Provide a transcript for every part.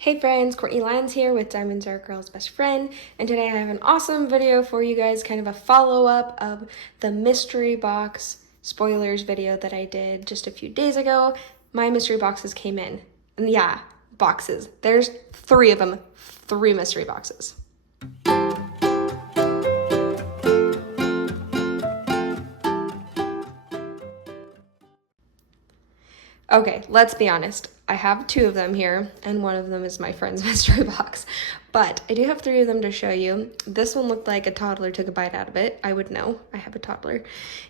Hey friends, Courtney Lyons here with Diamonds Are a Girl's Best Friend, and today I have an awesome video for you guys, kind of a follow-up of the mystery box spoilers video that I did just a few days ago. My mystery boxes came in, and yeah, boxes. There's 3 of them, 3 mystery boxes. Okay, let's be honest. I have 2 of them here, and one of them is my friend's mystery box. But I do have 3 of them to show you. This one looked like a toddler took a bite out of it. I would know. I have a toddler.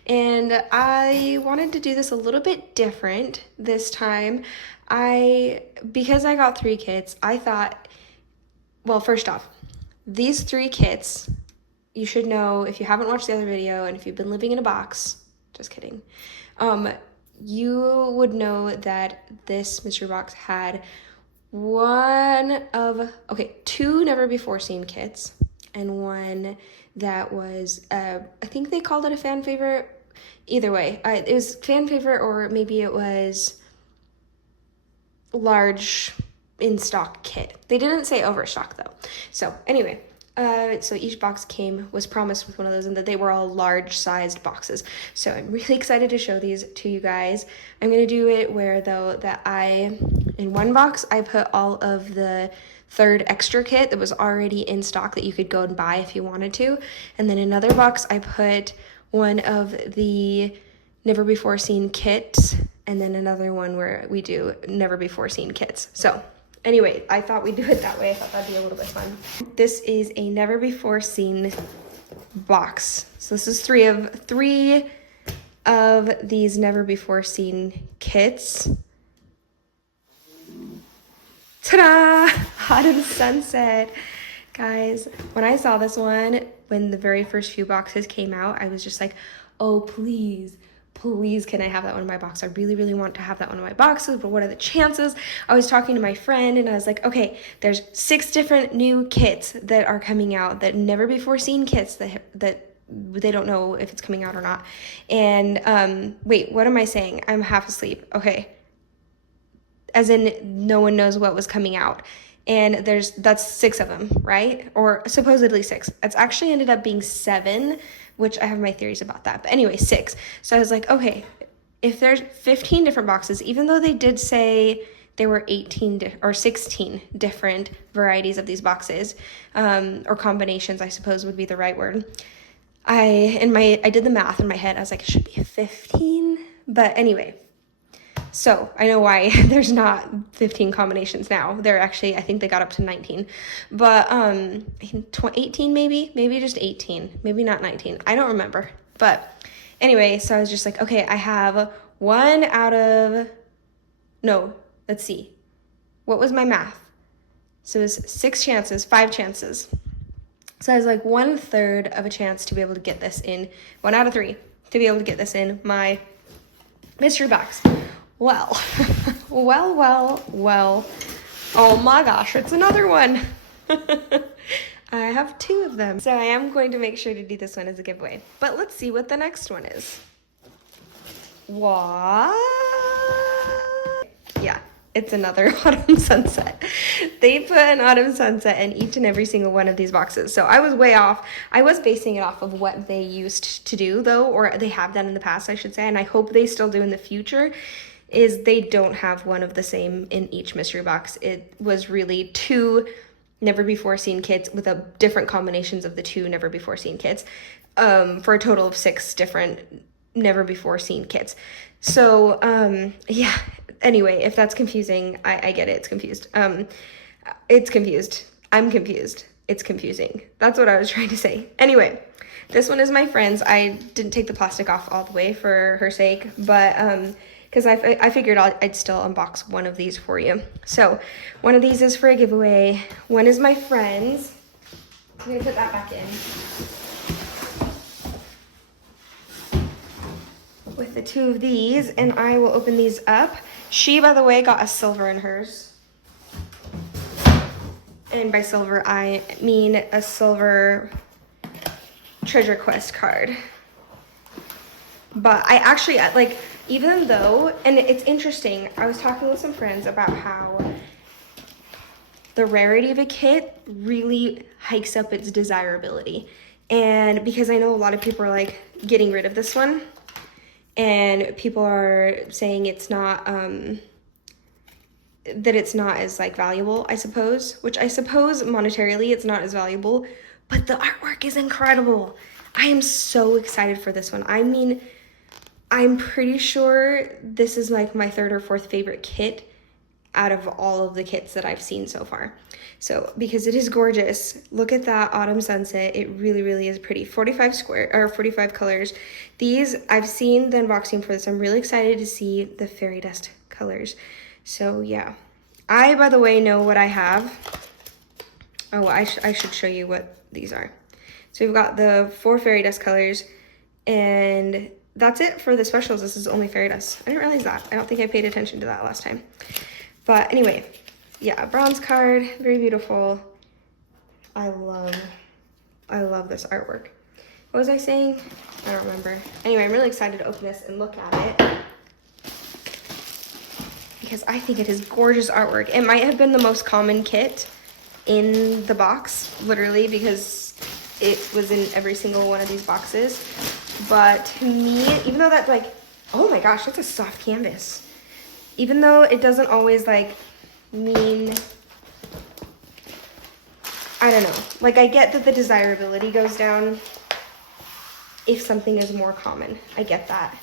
And I wanted to do this a little bit different this time. Because I got 3 kits, I thought, well, first off, these 3 kits, you should know if you haven't watched the other video and if you've been living in a box, just kidding, you would know that this mystery box had 2 never before seen kits and 1 that was, I think they called it a fan favorite. Either way, it was fan favorite, or maybe it was large in stock kit. They didn't say overstock though. So anyway, so each box was promised with one of those, and that they were all large sized boxes. So I'm really excited to show these to you guys. I'm going to do it where though in one box, I put all of the 3rd extra kit that was already in stock that you could go and buy if you wanted to. And then another box, I put one of the never before seen kits, and then another one where we do never before seen kits. So anyway, I thought we'd do it that way. I thought that'd be a little bit fun. This is a never before seen box. So this is 3 of these never before seen kits. Ta-da! Autumn Sunset. Guys, when I saw this one, when the very first few boxes came out, I was just like, oh, please can I have that one in my box? I really, really want to have that one in my boxes, but what are the chances? I was talking to my friend and I was like, okay, there's 6 different new kits that are coming out, that never before seen kits that they don't know if it's coming out or not. And wait, what am I saying? I'm half asleep. Okay. As in no one knows what was coming out. And that's 6 of them, right? Or supposedly 6. It's actually ended up being 7, which I have my theories about that. But anyway, 6. So I was like, okay, if there's 15 different boxes, even though they did say there were 16 different varieties of these boxes, or combinations, I suppose would be the right word. I did the math in my head. I was like, it should be 15. But anyway, so I know why there's not 15 combinations now. They're actually, I think they got up to 19, but 18 maybe just 18, maybe not 19. I don't remember. But anyway, so I was just like, okay, I have 1 out of, no, let's see. What was my math? So it was 6 chances, 5 chances. So I was like 1/3 of a chance to be able to get this in, 1 out of 3 to be able to get this in my mystery box. Well, well, oh my gosh, it's another one. I have 2 of them. So I am going to make sure to do this one as a giveaway. But let's see what the next one is. What? Yeah, it's another Autumn Sunset. They put an Autumn Sunset in each and every single one of these boxes. So I was way off. I was basing it off of what they used to do though, or they have done in the past, I should say, and I hope they still do in the future. Is they don't have one of the same in each mystery box. It was really 2 never before seen kits with different combinations of the 2 never before seen kits, for a total of 6 different never before seen kits. So yeah, anyway, if that's confusing, I get it. It's confused. It's confused. I'm confused. It's confusing. That's what I was trying to say. Anyway, this one is my friend's. I didn't take the plastic off all the way for her sake, but because I figured I'd still unbox one of these for you. So one of these is for a giveaway. One is my friend's. I'm gonna put that back in. With the 2 of these, and I will open these up. She, by the way, got a silver in hers. And by silver, I mean a silver treasure quest card. But I actually, like, even though, and it's interesting, I was talking with some friends about how the rarity of a kit really hikes up its desirability. And because I know a lot of people are like getting rid of this one, and people are saying it's not, that it's not as like valuable, I suppose, which I suppose monetarily it's not as valuable, but the artwork is incredible. I am so excited for this one. I mean, I'm pretty sure this is like my third or fourth favorite kit out of all of the kits that I've seen so far. So, because it is gorgeous. Look at that autumn sunset. It really, really is pretty. 45 colors. These, I've seen the unboxing for this. I'm really excited to see the fairy dust colors. So yeah. I, by the way, know what I have. Oh, I should show you what these are. So we've got the 4 fairy dust colors, and that's it for the specials. This is only fairy dust. I didn't realize that. I don't think I paid attention to that last time. But anyway, yeah, bronze card, very beautiful. I love this artwork. What was I saying? I don't remember. Anyway, I'm really excited to open this and look at it because I think it is gorgeous artwork. It might have been the most common kit in the box, literally, because it was in every single one of these boxes. But to me, even though that's like, oh my gosh, that's a soft canvas. Even though it doesn't always like mean, I don't know, like I get that the desirability goes down if something is more common. I get that.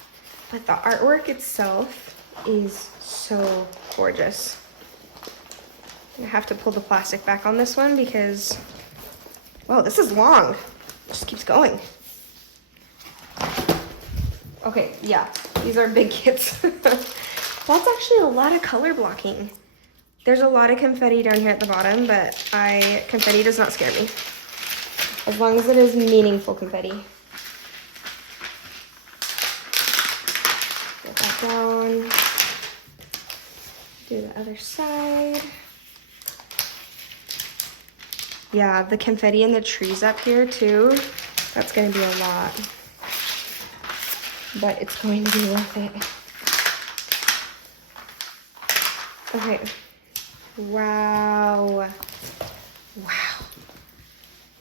But the artwork itself is so gorgeous. I have to pull the plastic back on this one because, whoa, this is long. It just keeps going. Okay, yeah, these are big kits. That's actually a lot of color blocking. There's a lot of confetti down here at the bottom, but confetti does not scare me. As long as it is meaningful confetti. Get that down. Do the other side. Yeah, the confetti and the trees up here too. That's gonna be a lot. But it's going to be worth it. Okay. Wow. Wow.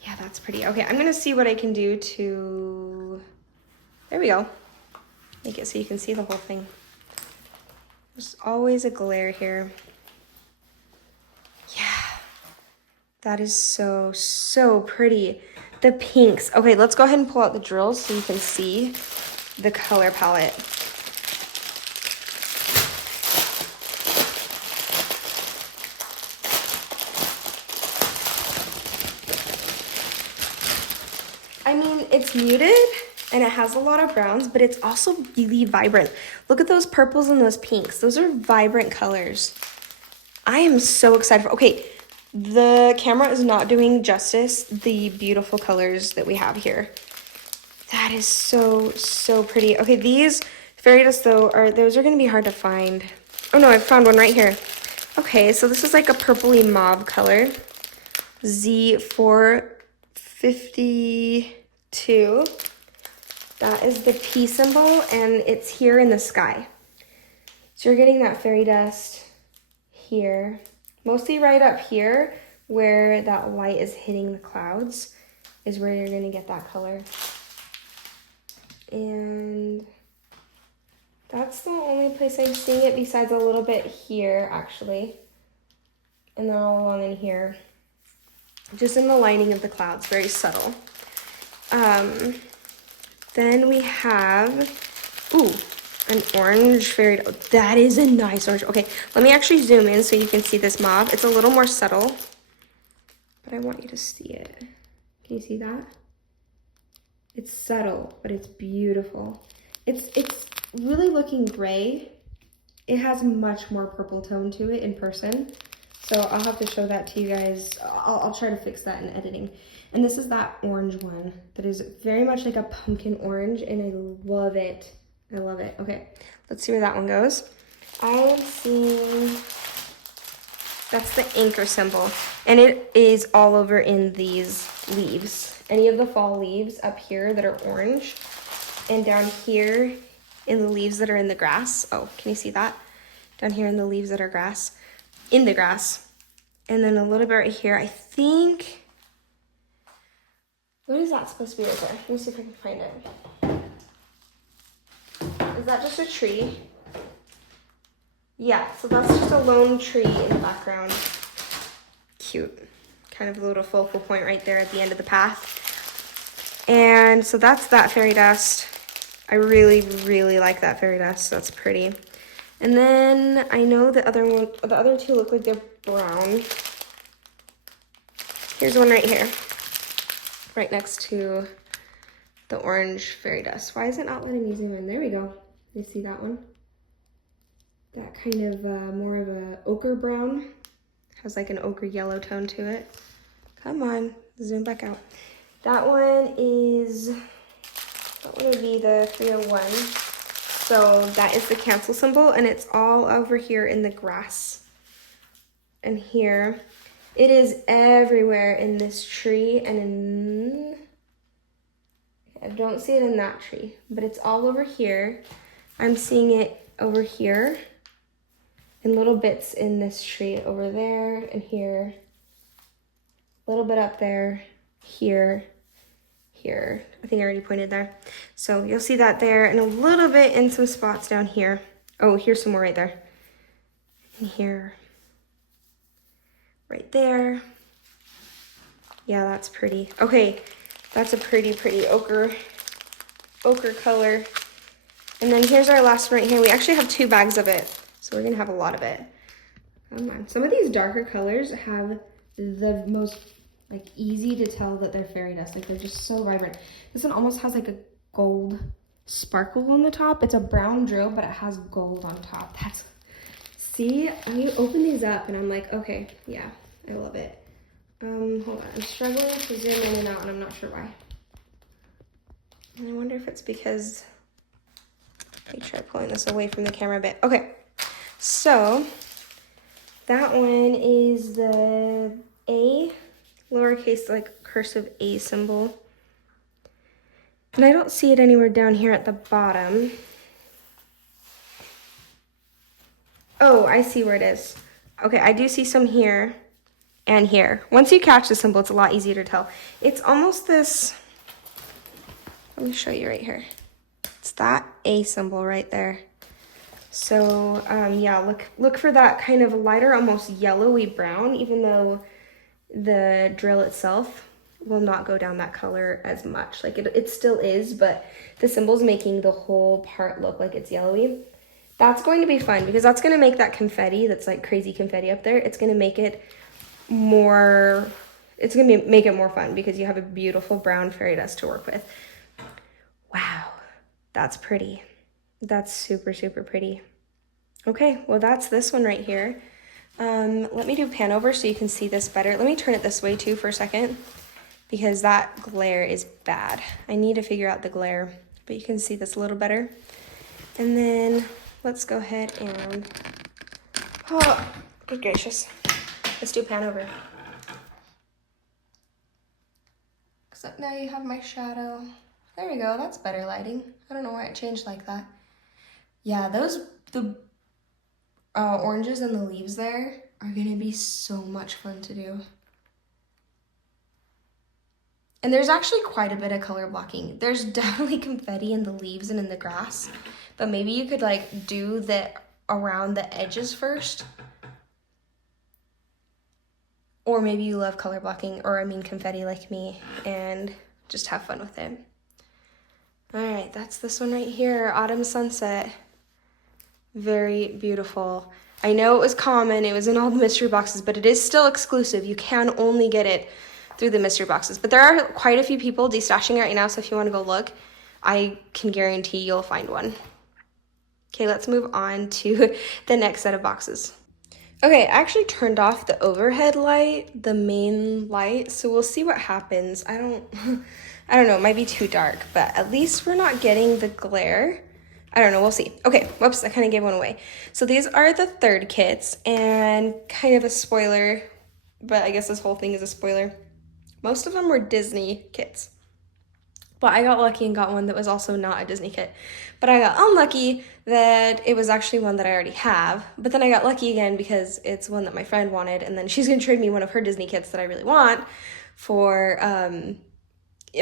Yeah, that's pretty. Okay, I'm gonna see what I can do to, there we go. Make it so you can see the whole thing. There's always a glare here. Yeah. That is so, so pretty. The pinks. Okay, let's go ahead and pull out the drills so you can see the color palette. I mean, it's muted and it has a lot of browns, but it's also really vibrant. Look at those purples and those pinks. Those are vibrant colors. I am so excited for, okay, the camera is not doing justice the beautiful colors that we have here. That is so, so pretty. Okay, these fairy dust though, those are gonna be hard to find. Oh no, I found one right here. Okay, so this is like a purpley mauve color. Z452. That is the P symbol, and it's here in the sky. So you're getting that fairy dust here, mostly right up here where that light is hitting the clouds is where you're gonna get that color. And that's the only place I'm seeing it besides a little bit here, actually. And then all along in here. Just in the lining of the clouds, very subtle. Then we have, ooh, an orange fairy dust. That is a nice orange. Okay, let me actually zoom in so you can see this mauve. It's a little more subtle, but I want you to see it. Can you see that? It's subtle, but it's beautiful. It's really looking gray. It has much more purple tone to it in person. So I'll have to show that to you guys. I'll try to fix that in editing. And this is that orange one that is very much like a pumpkin orange, and I love it. I love it. Okay, let's see where that one goes. I am seeing, that's the anchor symbol, and it is all over in these leaves. Any of the fall leaves up here that are orange, and down here in the leaves that are in the grass. Oh, can you see that? Down here in the leaves that are grass. In the grass. And then a little bit right here. I think, what is that supposed to be right there? Let me see if I can find it. Is that just a tree? Yeah, so that's just a lone tree in the background. Cute. Kind of a little focal point right there at the end of the path. And so that's that fairy dust. I really, really like that fairy dust. That's pretty. And then I know the other two look like they're brown. Here's one right here, right next to the orange fairy dust. Why is it not letting me zoom in? There we go. You see that one? That kind of more of a ochre brown. Has like an ochre yellow tone to it. Come on, zoom back out. That one would be the 301. So that is the cancel symbol, and it's all over here in the grass. And here, it is everywhere in this tree and in, I don't see it in that tree, but it's all over here. I'm seeing it over here in little bits in this tree over there and here, a little bit up there, here, here. I think I already pointed there. So you'll see that there and a little bit in some spots down here. Oh, here's some more right there. And here, right there. Yeah, that's pretty. Okay, that's a pretty ochre color. And then here's our last one right here. We actually have 2 bags of it, so we're gonna have a lot of it. Come on. Some of these darker colors have the most like easy to tell that they're fairy dust. Like they're just so vibrant. This one almost has like a gold sparkle on the top. It's a brown drill, but it has gold on top. See, I open these up and I'm like, okay, yeah, I love it. Hold on, I'm struggling to zoom in and out and I'm not sure why. And I wonder if it's because, let me try pulling this away from the camera a bit. Okay, so that one is the A, lowercase like cursive A symbol. And I don't see it anywhere down here at the bottom. Oh, I see where it is. Okay, I do see some here and here. Once you catch the symbol, it's a lot easier to tell. It's almost this, let me show you right here. It's that A symbol right there. So yeah, look for that kind of lighter, almost yellowy brown, even though the drill itself will not go down that color as much. Like it still is, but the symbol's making the whole part look like it's yellowy. That's going to be fun because that's going to make that confetti that's like crazy confetti up there. It's going to make it more, it's going to make it more fun because you have a beautiful brown fairy dust to work with. Wow, that's pretty. That's super pretty. Okay, well that's this one right here. Let me do pan over so you can see this better. Let me turn it this way too for a second because that glare is bad. I need to figure out the glare, but you can see this a little better. And then let's go ahead and, oh, good gracious. Let's do pan over. Except now you have my shadow. There we go, that's better lighting. I don't know why it changed like that. Yeah, the oranges and the leaves there are gonna be so much fun to do. And there's actually quite a bit of color blocking. There's definitely confetti in the leaves and in the grass, but maybe you could like do the around the edges first. Or maybe you love color blocking, or I mean confetti like me, and just have fun with it. All right, that's this one right here, Autumn Sunset. Very beautiful. I know it was common, it was in all the mystery boxes, but it is still exclusive. You can only get it through the mystery boxes. But there are quite a few people destashing it right now, so if you want to go look, I can guarantee you'll find one. Okay, let's move on to the next set of boxes. Okay, I actually turned off the overhead light, the main light, so we'll see what happens. I don't know, it might be too dark, but at least we're not getting the glare. I don't know, we'll see. Okay, whoops, I kind of gave one away. So these are the third kits, and kind of a spoiler, but I guess this whole thing is a spoiler. Most of them were Disney kits. But I got lucky and got one that was also not a Disney kit. But I got unlucky that it was actually one that I already have. But then I got lucky again because it's one that my friend wanted, and then she's gonna trade me one of her Disney kits that I really want for,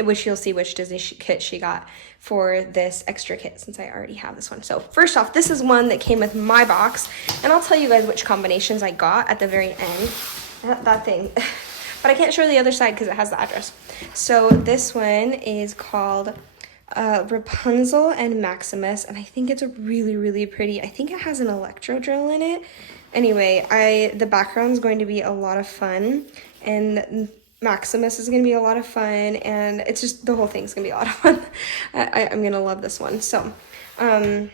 which you'll see which Disney kit she got for this extra kit since I already have this one. So first off, this is one that came with my box, and I'll tell you guys which combinations I got at the very end. That thing. But I can't show the other side because it has the address. So this one is called Rapunzel and Maximus, and I think it's really, really pretty. I think it has an electro drill in it. Anyway, the background's going to be a lot of fun, and Maximus is going to be a lot of fun, and it's just, the whole thing's going to be a lot of fun. I'm going to love this one. So, I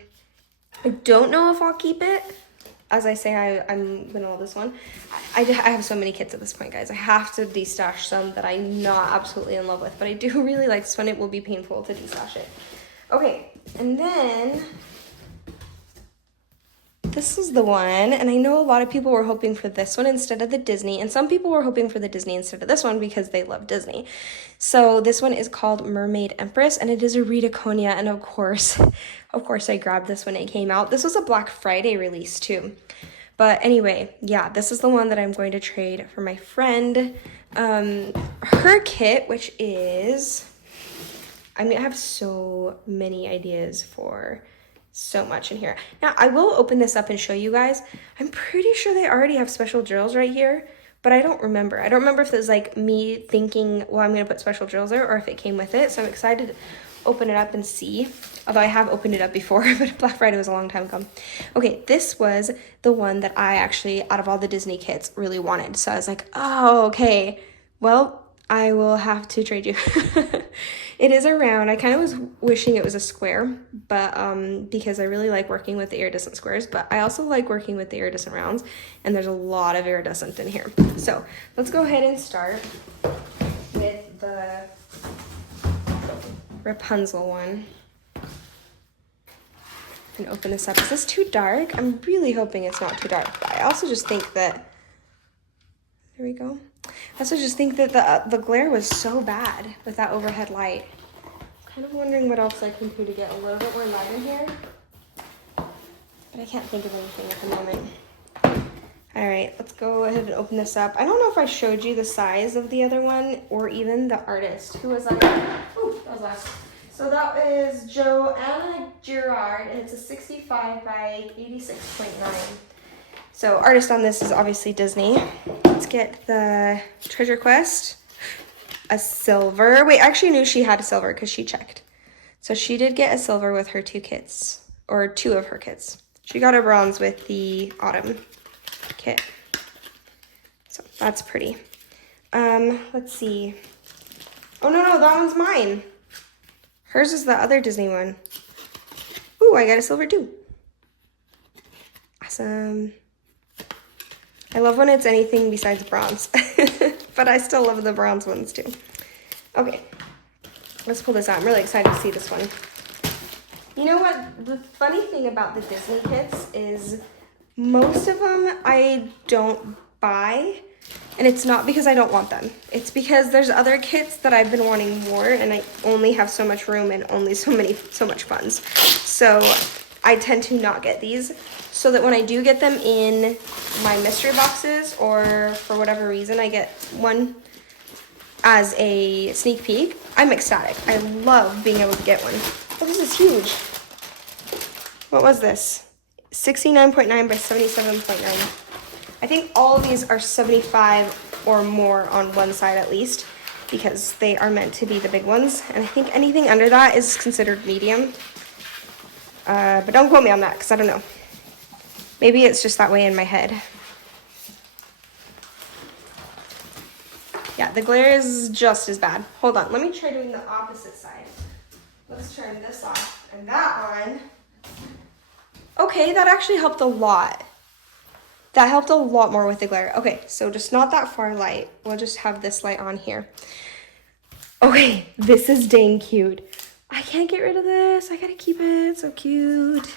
don't know if I'll keep it. As I say, I'm going to love this one. I have so many kits at this point, guys. I have to destash some that I'm not absolutely in love with, but I do really like this one. It will be painful to destash it. Okay, and then this is the one, and I know a lot of people were hoping for this one instead of the Disney, and some people were hoping for the Disney instead of this one because they love Disney. So this one is called Mermaid Empress, and it is a Rita Konya, and of course I grabbed this when it came out. This was a Black Friday release too. But anyway, yeah, this is the one that I'm going to trade for my friend. Her kit, which is, I mean, I have so many ideas for so much in here. Now, I will open this up and show you guys. I'm pretty sure they already have special drills right here, but I don't remember. I don't remember if it was like me thinking, well, I'm going to put special drills there, or if it came with it. So I'm excited to open it up and see. Although I have opened it up before, but Black Friday was a long time ago. Okay, this was the one that I actually, out of all the Disney kits, really wanted. So I was like, oh, okay, well, I will have to trade you. It is a round. I kind of was wishing it was a square, but because I really like working with the iridescent squares, but I also like working with the iridescent rounds, and there's a lot of iridescent in here. So let's go ahead and start with the Rapunzel one. And open this up. Is this too dark? I'm really hoping it's not too dark. But I also just think that, there we go. I also just think that the glare was so bad with that overhead light. I'm kind of wondering what else I can do to get a little bit more light in here. But I can't think of anything at the moment. All right, let's go ahead and open this up. I don't know if I showed you the size of the other one or even the artist. Who was that? Ooh, that was last. So that is Joanna Girard, and it's a 65 by 86.9. So artist on this is obviously Disney. Let's get the Treasure Quest, a silver. Wait, I actually knew she had a silver because she checked. So she did get a silver with her two kits, or two of her kits. She got a bronze with the Autumn kit. So that's pretty. Let's see. Oh, no, that one's mine. Hers is the other Disney one. Ooh, I got a silver too. Awesome. I love when it's anything besides bronze. But I still love the bronze ones too. Okay, let's pull this out. I'm really excited to see this one. You know what? The funny thing about the Disney kits is most of them I don't buy. And it's not because I don't want them. It's because there's other kits that I've been wanting more, and I only have so much room and only so much funds. So I tend to not get these, so that when I do get them in my mystery boxes, or for whatever reason I get one as a sneak peek, I'm ecstatic. I love being able to get one. Oh, this is huge. What was this? 69.9 by 77.9. I think all of these are 75 or more on one side at least, because they are meant to be the big ones. And I think anything under that is considered medium. But don't quote me on that, because I don't know. Maybe it's just that way in my head. Yeah, the glare is just as bad. Hold on, let me try doing the opposite side. Let's turn this off and that on. Okay, that actually helped a lot. That helped a lot more with the glare. Okay, so just not that far light. We'll just have this light on here. Okay, this is dang cute. I can't get rid of this. I gotta keep it. It's so cute.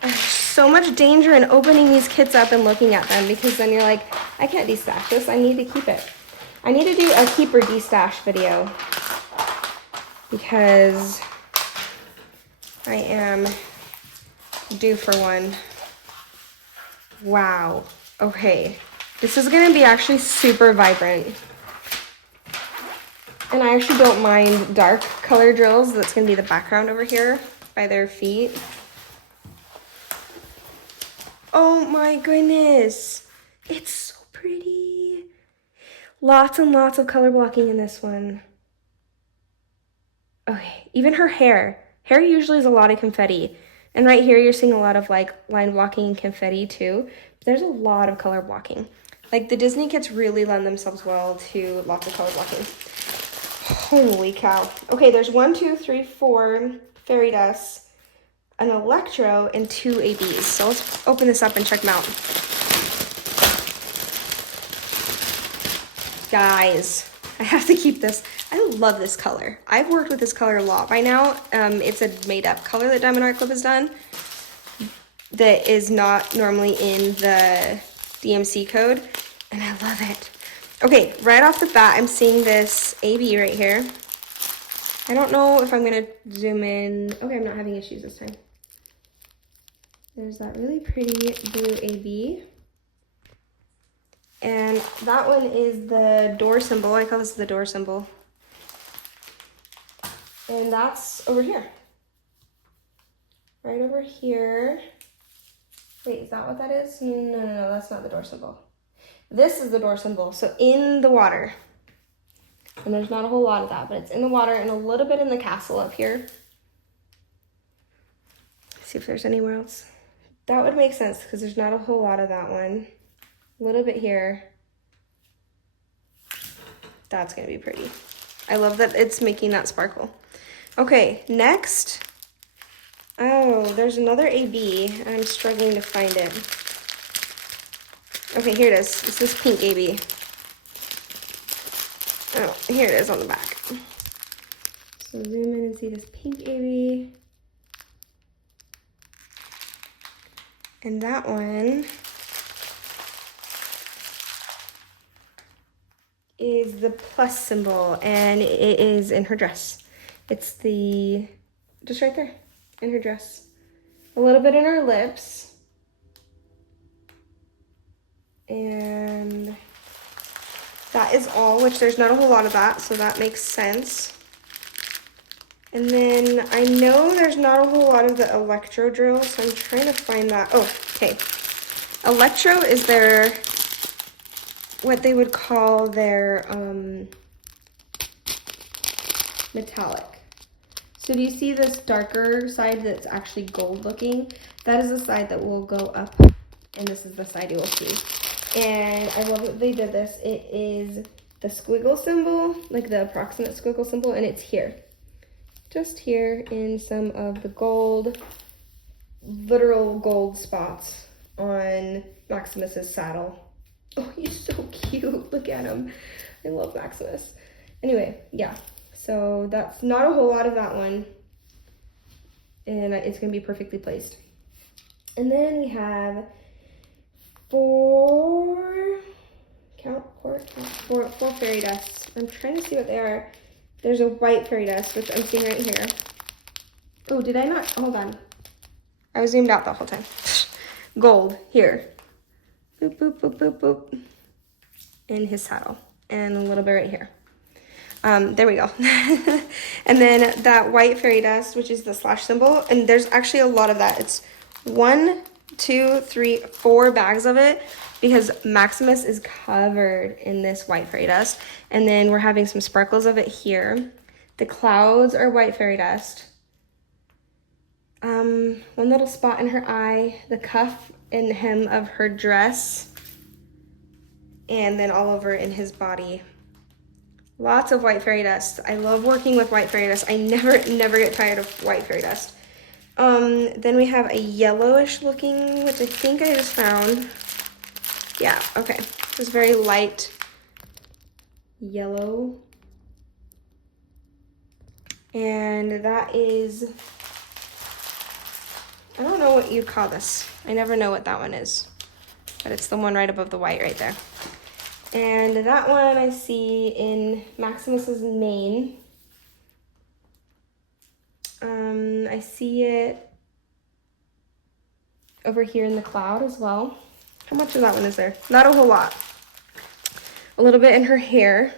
There's so much danger in opening these kits up and looking at them, because then you're like, I can't destash this. I need to keep it. I need to do a keep or destash video. because I am due for one. Wow. Okay. This is gonna be actually super vibrant. And I actually don't mind dark color drills. That's gonna be the background over here by their feet. Oh my goodness. It's so pretty. Lots and lots of color blocking in this one. Okay, even her hair. Hair usually is a lot of confetti. And right here you're seeing a lot of like line blocking and confetti too. But there's a lot of color blocking. Like the Disney kits really lend themselves well to lots of color blocking. Holy cow. Okay, there's 1, 2, 3, 4 fairy dusts, an electro, and 2 ABs. So let's open this up and check them out. Guys, I have to keep this. I love this color. I've worked with this color a lot by now. It's a made-up color that Diamond Art Club has done that is not normally in the DMC code, and I love it. Okay, right off the bat, I'm seeing this AB right here. I don't know if I'm gonna zoom in. Okay, I'm not having issues this time. There's that really pretty blue AB. And that one is the door symbol. I call this the door symbol. And that's over here. Right over here. Wait, is that what that is? No, that's not the door symbol. This is the door symbol, so in the water. And there's not a whole lot of that, but it's in the water and a little bit in the castle up here. Let's see if there's anywhere else. That would make sense because there's not a whole lot of that one. A little bit here. That's gonna be pretty. I love that it's making that sparkle. Okay, next. Oh, there's another AB, and I'm struggling to find it. Okay, here it is. It's this pink AB. Oh, here it is on the back. So zoom in and see this pink AB. And that one is the plus symbol, and it is in her dress. It's just right there, in her dress. A little bit in her lips. And that is all, which there's not a whole lot of that, so that makes sense. And then I know there's not a whole lot of the electro drill, so I'm trying to find that. Oh, okay. Electro is their, what they would call their metallic. So do you see this darker side that's actually gold looking? That is the side that will go up, and this is the side you will see. And I love that they did this. It is the squiggle symbol, like the approximate squiggle symbol, and it's here. Just here in some of the gold, literal gold spots on Maximus's saddle. Oh, he's so cute. Look at him. I love Maximus. Anyway, yeah. So that's not a whole lot of that one. And it's going to be perfectly placed. And then we have four fairy dusts. I'm trying to see what they are. There's a white fairy dust, which I'm seeing right here. Oh, did I not? Hold on. I was zoomed out the whole time. Gold, here. Boop, boop, boop, boop, boop. In his saddle. And a little bit right here. There we go. And then that white fairy dust, which is the slash symbol. And there's actually a lot of that. It's 1, 2, 3, 4 bags of it, because Maximus is covered in this white fairy dust. And then we're having some sparkles of it here. The clouds are white fairy dust. One little spot in her eye, the cuff and hem of her dress, and then all over in his body. Lots of white fairy dust. I love working with white fairy dust. I never get tired of white fairy dust. Then we have a yellowish looking, which I think I just found. Yeah, okay. It's very light yellow. And that is, I don't know what you'd call this. I never know what that one is. But it's the one right above the white right there. And that one I see in Maximus's mane. I see it over here in the cloud as well. How much of that one is there? Not a whole lot. A little bit in her hair.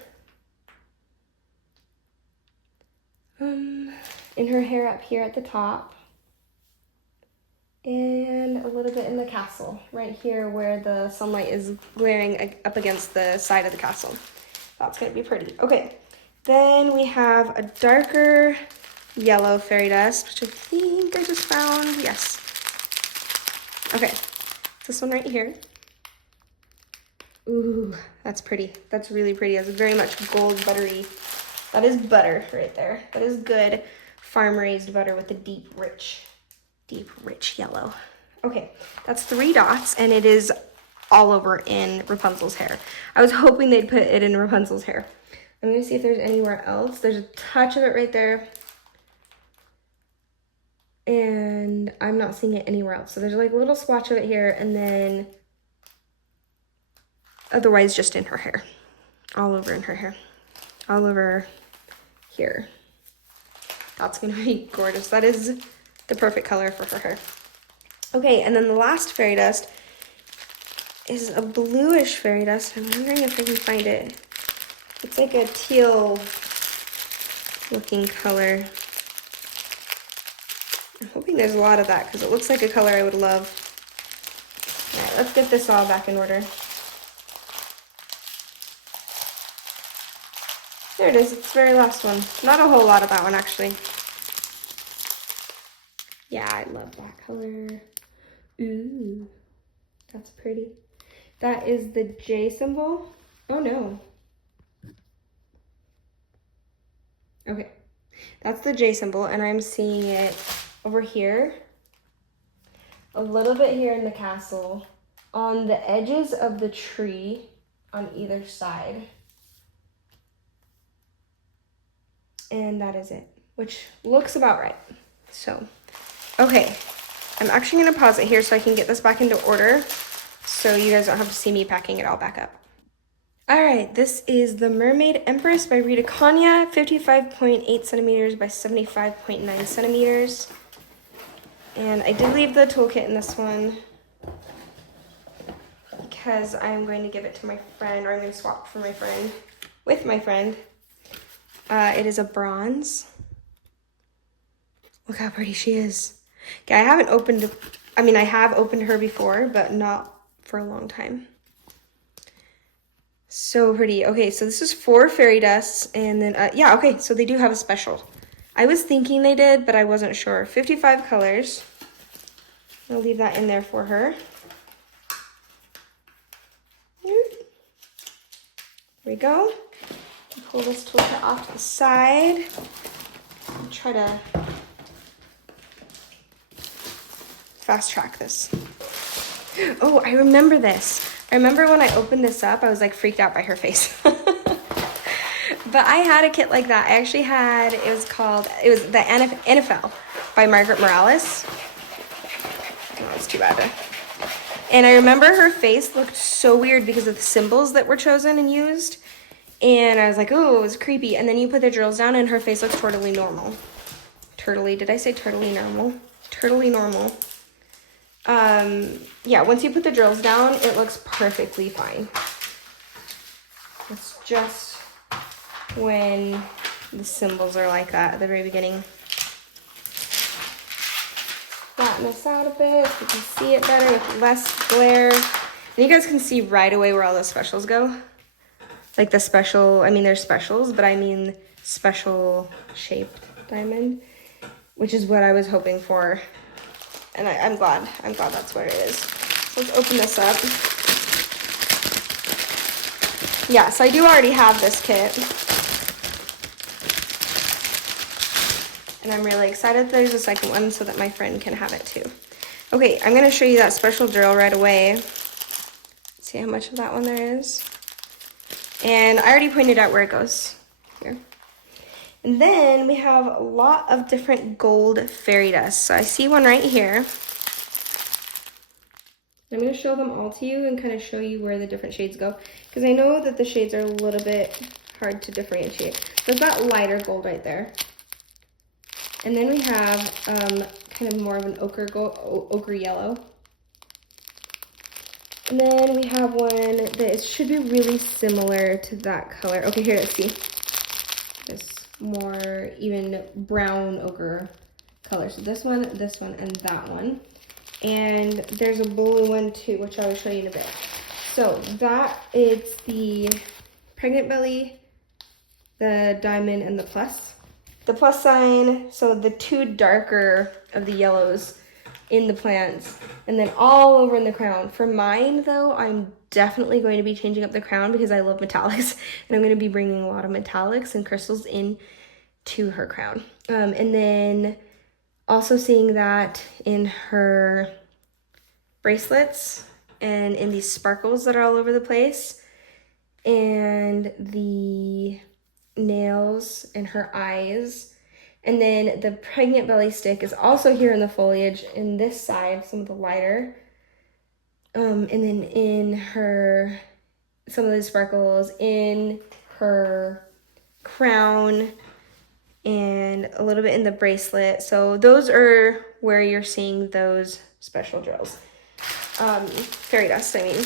In her hair up here at the top. And a little bit in the castle, right here where the sunlight is glaring up against the side of the castle. That's gonna be pretty. Okay, then we have a darker yellow fairy dust, which I think I just found. Yes. Okay, this one right here. Ooh, that's pretty. That's really pretty. It's very much gold buttery. That is butter right there. That is good farm-raised butter with a deep, rich yellow. Okay, that's 3 dots, and it is all over in Rapunzel's hair. I was hoping they'd put it in Rapunzel's hair. I'm gonna see if there's anywhere else. There's a touch of it right there. And I'm not seeing it anywhere else. So there's like a little swatch of it here, and then otherwise just in her hair. All over in her hair. All over here. That's gonna be gorgeous. That is the perfect color for her hair. Okay, and then the last fairy dust is a bluish fairy dust. I'm wondering if I can find it. It's like a teal looking color. I'm hoping there's a lot of that because it looks like a color I would love. All right, let's get this all back in order. There it is, it's the very last one. Not a whole lot of that one, actually. Yeah, I love that color. Ooh, that's pretty. That is the J symbol. Oh no. Okay, that's the J symbol, and I'm seeing it over here. A little bit here in the castle. On the edges of the tree on either side. And that is it, which looks about right. So, okay, I'm actually gonna pause it here so I can get this back into order so you guys don't have to see me packing it all back up. All right, this is the Mermaid Empress by Rita Kanya, 55.8 centimeters by 75.9 centimeters. And I did leave the toolkit in this one because I'm going to give it to my friend, or I'm going to swap for my friend, with my friend. It is a bronze. Look how pretty she is. Okay, I haven't opened, I mean, I have opened her before, but not for a long time. So pretty. Okay, so this is 4 fairy dusts, and then, yeah, okay, so they do have a special. I was thinking they did, but I wasn't sure. 55 colors. I'll leave that in there for her. Here we go. Pull this toolkit off to the side. I'll try to fast track this. Oh, I remember this. I remember when I opened this up, I was like freaked out by her face. But I had a kit like that. I actually had, it was the NFL by Margaret Morales. Oh, that's too bad. And I remember her face looked so weird because of the symbols that were chosen and used. And I was like, oh, it was creepy. And then you put the drills down and her face looks totally normal. Did I say totally normal? Totally normal. Yeah, once you put the drills down, it looks perfectly fine. It's just when the symbols are like that at the very beginning. Flatten this out a bit so you can see it better with less glare. And you guys can see right away where all the specials go. Like the special, I mean, there's specials, but I mean special shaped diamond, which is what I was hoping for. And I'm glad that's what it is. So let's open this up. Yeah, so I do already have this kit. And I'm really excited that there's a second one so that my friend can have it too. Okay, I'm gonna show you that special drill right away. See how much of that one there is. And I already pointed out where it goes here. And then we have a lot of different gold fairy dust. So I see one right here. I'm going to show them all to you and kind of show you where the different shades go. Because I know that the shades are a little bit hard to differentiate. There's that lighter gold right there. And then we have kind of more of an ochre yellow. And then we have one that should be really similar to that color. Okay, here, let's see. This more even brown ochre color. So this one, and that one. And there's a blue one too, which I will show you in a bit. So that is the pregnant belly, the diamond, and the plus. The plus sign, so the two darker of the yellows in the plants, and then all over in the crown. For mine though, I'm definitely going to be changing up the crown because I love metallics, and I'm going to be bringing a lot of metallics and crystals in to her crown. And then also seeing that in her bracelets and in these sparkles that are all over the place, and the nails and her eyes. And then the pregnant belly stick is also here in the foliage in this side, some of the lighter. And then in her, some of the sparkles in her crown and a little bit in the bracelet. So those are where you're seeing those special drills. Fairy dust, I mean.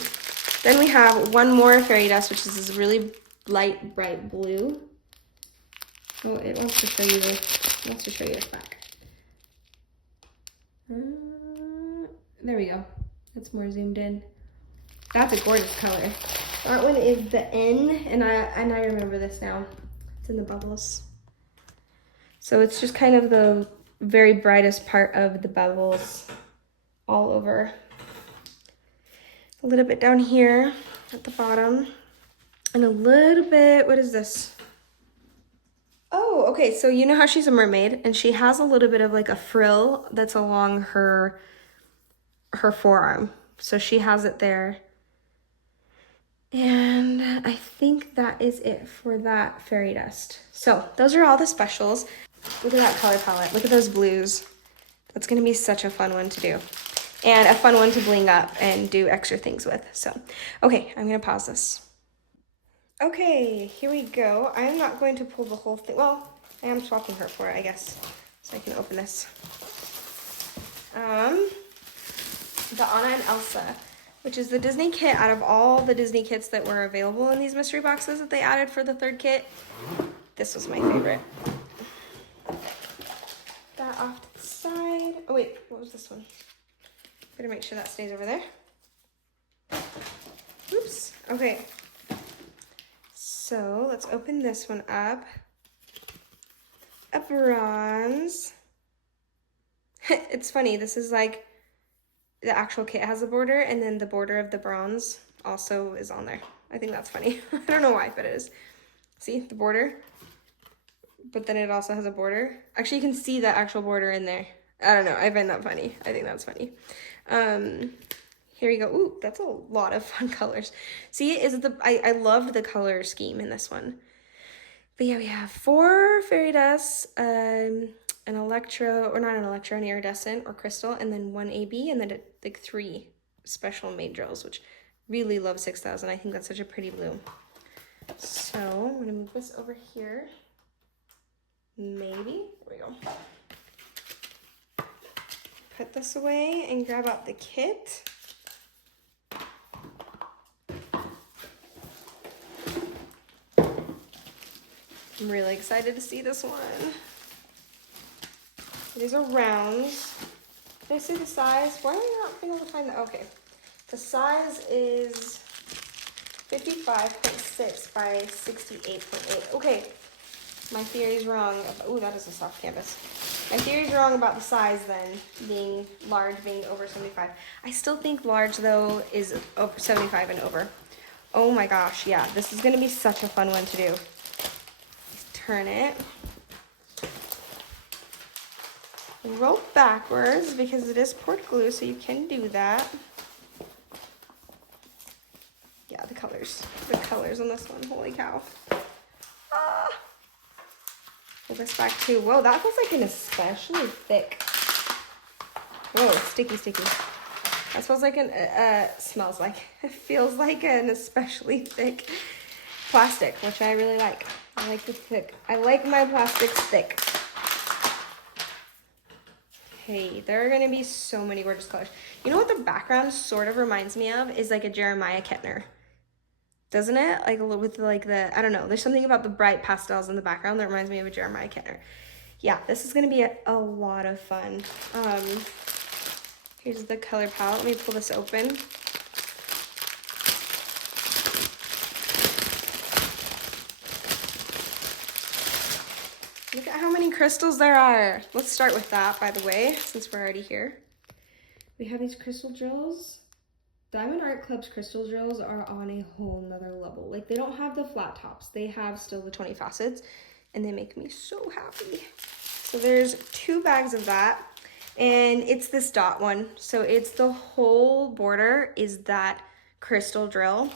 Then we have one more fairy dust, which is this really light, bright blue. Oh, it wants to show you this back. There we go. That's more zoomed in. That's a gorgeous color. That one is the N, and I remember this now. It's in the bubbles. So it's just kind of the very brightest part of the bubbles all over. A little bit down here at the bottom, and a little bit, what is this? Oh, okay, so you know how she's a mermaid, and she has a little bit of like a frill that's along her forearm. So she has it there. And I think that is it for that fairy dust. So those are all the specials. Look at that color palette. Look at those blues. That's gonna be such a fun one to do. And a fun one to bling up and do extra things with. So, okay, I'm gonna pause this. Okay, here we go. I'm not going to pull the whole thing. Well, I am swapping her for it, I guess. So I can open this. The Anna and Elsa, which is the Disney kit out of all the Disney kits that were available in these mystery boxes that they added for the third kit. This was my favorite. That off to the side. Oh wait, what was this one? Better make sure that stays over there. Oops, okay. So let's open this one up. A bronze. It's funny, this is like the actual kit has a border, and then the border of the bronze also is on there. I think that's funny. I don't know why, but it is. See the border? But then it also has a border. Actually, you can see the actual border in there. I don't know, I find that funny. I think that's funny. Here we go. Ooh, that's a lot of fun colors. See, I loved the color scheme in this one. But yeah, we have 4 fairy dusts, an electro, or not an electro, an iridescent or crystal, and then 1 AB, and then like 3 special made drills, which really love 6000. I think that's such a pretty blue. So I'm gonna move this over here. Maybe, there we go. Put this away and grab out the kit. I'm really excited to see this one. These are rounds. Did I say the size? Why am I not being able to find the, okay. The size is 55.6 by 68.8. Okay, my theory is wrong. Oh, that is a soft canvas. My theory is wrong about the size then, being large, being over 75. I still think large though is over 75 and over. Oh my gosh, yeah, this is gonna be such a fun one to do. Turn it. Roll backwards because it is poured glue, so you can do that. Yeah, the colors on this one, holy cow. Ah. Pull this back too. Whoa, that feels like an especially thick. Whoa, sticky. That smells like smells like, it feels like an especially thick plastic, which I really like. I like my plastics thick. Okay, there are gonna be so many gorgeous colors. You know what the background sort of reminds me of is like a Jeremiah Kettner. Doesn't it? Like a little with like the, I don't know, there's something about the bright pastels in the background that reminds me of a Jeremiah Kettner. Yeah, this is gonna be a lot of fun. Here's the color palette. Let me pull this open. Look at how many crystals there are. Let's start with that, by the way, since we're already here. We have these crystal drills. Diamond Art Club's crystal drills are on a whole nother level. Like, they don't have the flat tops. They have still the 20 facets, and they make me so happy. So there's 2 bags of that, and it's this dot one. So it's the whole border is that crystal drill.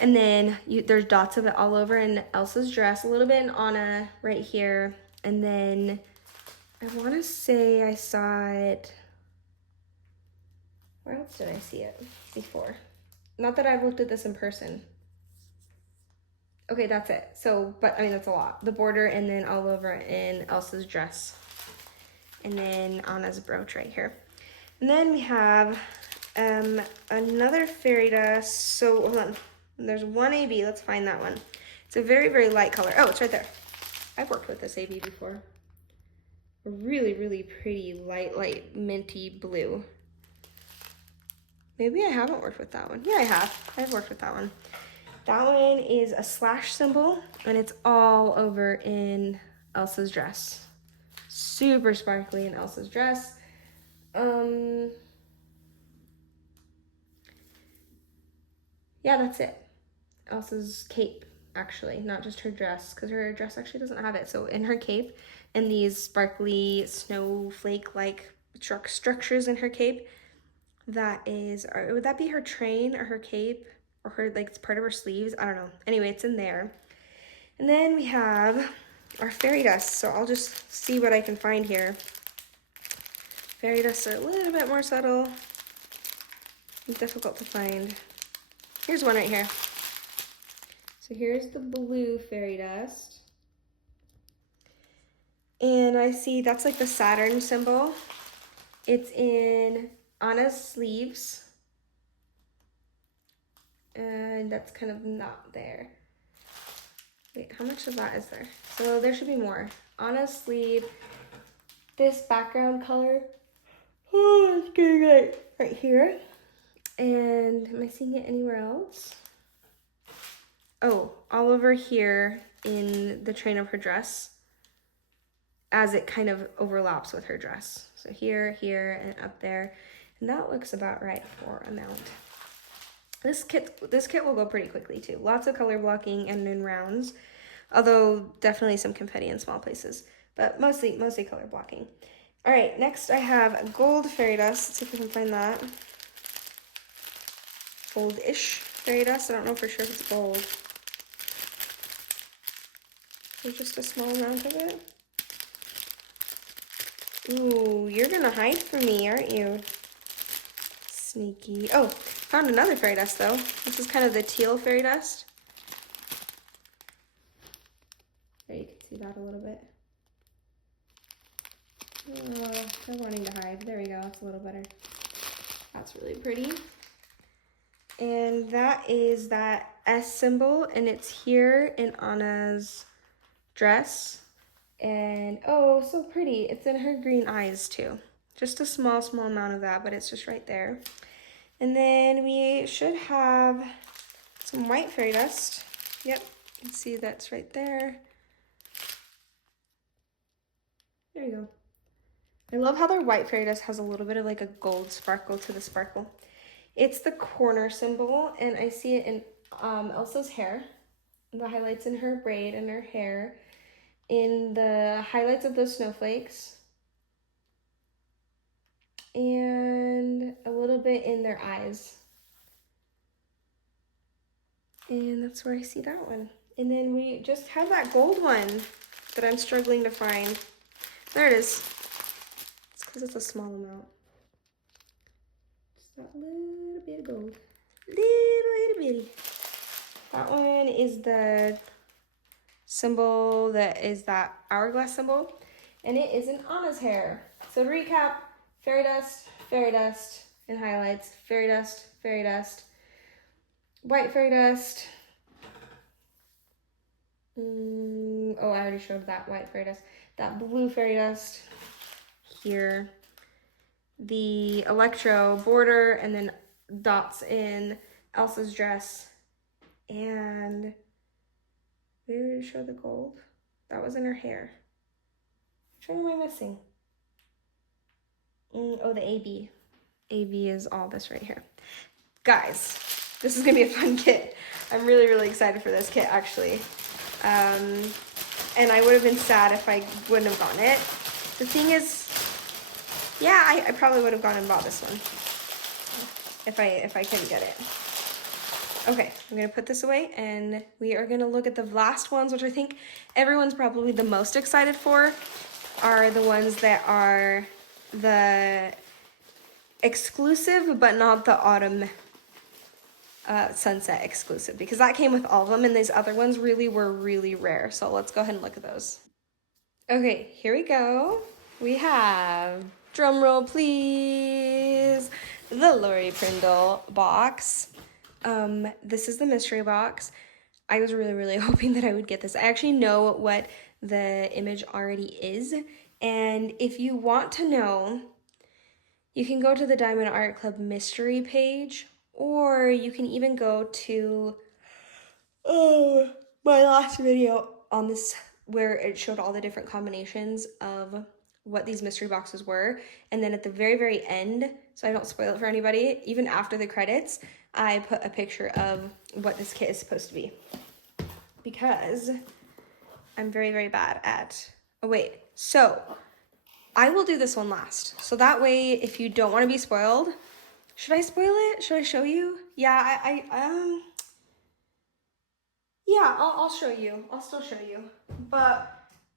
And then there's dots of it all over in Elsa's dress, a little bit in Anna right here. And then I want to say I saw it, where else did I see it before? Not that I've looked at this in person. Okay, that's it. So, but I mean, that's a lot. The border and then all over in Elsa's dress. And then Anna's brooch right here. And then we have another fairy dust. So hold on. There's one AB, let's find that one. It's a very, very light color. Oh, it's right there. I've worked with this AB before. A really, really pretty light minty blue. Maybe I haven't worked with that one. Yeah, I have. I've worked with that one. That one is a slash symbol, and it's all over in Elsa's dress. Super sparkly in Elsa's dress. Yeah, that's it. Elsa's cape, actually, not just her dress, because her dress actually doesn't have it. So in her cape, and these sparkly snowflake-like structures in her cape, that is, or would that be her train or her cape or her, like, it's part of her sleeves? I don't know. Anyway, it's in there. And then we have our fairy dust. So I'll just see what I can find here. Fairy dusts are a little bit more subtle and difficult to find. Here's one right here. So here's the blue fairy dust. And I see that's like the Saturn symbol. It's in Anna's sleeves. And that's kind of not there. Wait, how much of that is there? So there should be more. Anna's sleeve, this background color. Oh, it's getting light. Right here. And am I seeing it anywhere else? Oh, all over here in the train of her dress as it kind of overlaps with her dress. So here, here, and up there. And that looks about right for a mount. This kit will go pretty quickly too. Lots of color blocking and in rounds, although definitely some confetti in small places, but mostly color blocking. All right, next I have a gold fairy dust. Let's see if we can find that. Gold-ish fairy dust. I don't know for sure if it's gold. There's just a small amount of it. Ooh, you're gonna hide from me, aren't you? Sneaky. Oh, found another fairy dust though. This is kind of the teal fairy dust. There, you can see that a little bit. Oh, they're wanting to hide. There we go, it's a little better. That's really pretty. And that is that S symbol, and it's here in Anna's dress. And oh, so pretty. It's in her green eyes too. Just a small amount of that, but it's just right there. And then we should have some white fairy dust. Yep, you can see that's right there. There you go. I love how their white fairy dust has a little bit of like a gold sparkle to the sparkle. It's the corner symbol, and I see it in Elsa's hair. The highlights in her braid and her hair. In the highlights of those snowflakes. And a little bit in their eyes. And that's where I see that one. And then we just have that gold one that I'm struggling to find. There it is. It's because it's a small amount. Just that little bit of gold. Little bitty. That one is the symbol that is that hourglass symbol. And it is in Anna's hair. So to recap, fairy dust, and highlights, fairy dust, white fairy dust. Oh, I already showed that white fairy dust. That blue fairy dust here. The electro border, and then dots in Elsa's dress. And we already showed the gold. That was in her hair. Which one am I missing? Oh, the AB. AB is all this right here. Guys, this is gonna be a fun kit. I'm really, really excited for this kit, actually. And I would have been sad if I wouldn't have gotten it. The thing is, yeah, I probably would have gone and bought this one if I couldn't get it. Okay, I'm gonna put this away and we are gonna look at the last ones, which I think everyone's probably the most excited for, are the ones that are the exclusive, but not the autumn sunset exclusive, because that came with all of them, and these other ones really were really rare. So let's go ahead and look at those. Okay, here we go. We have, drum roll please, the Lorie Prindle box. This is the mystery box. I was really, really hoping that I would get this. I actually know what the image already is, and if you want to know, you can go to the Diamond Art Club mystery page, or you can even go to my last video on this where it showed all the different combinations of what these mystery boxes were. And then at the very, very end, so I don't spoil it for anybody, even after the credits, I put a picture of what this kit is supposed to be. Because I'm very, very bad at, oh wait, so I will do this one last. So that way, if you don't want to be spoiled, should I spoil it? Should I show you? Yeah, yeah, I'll show you. I'll still show you. But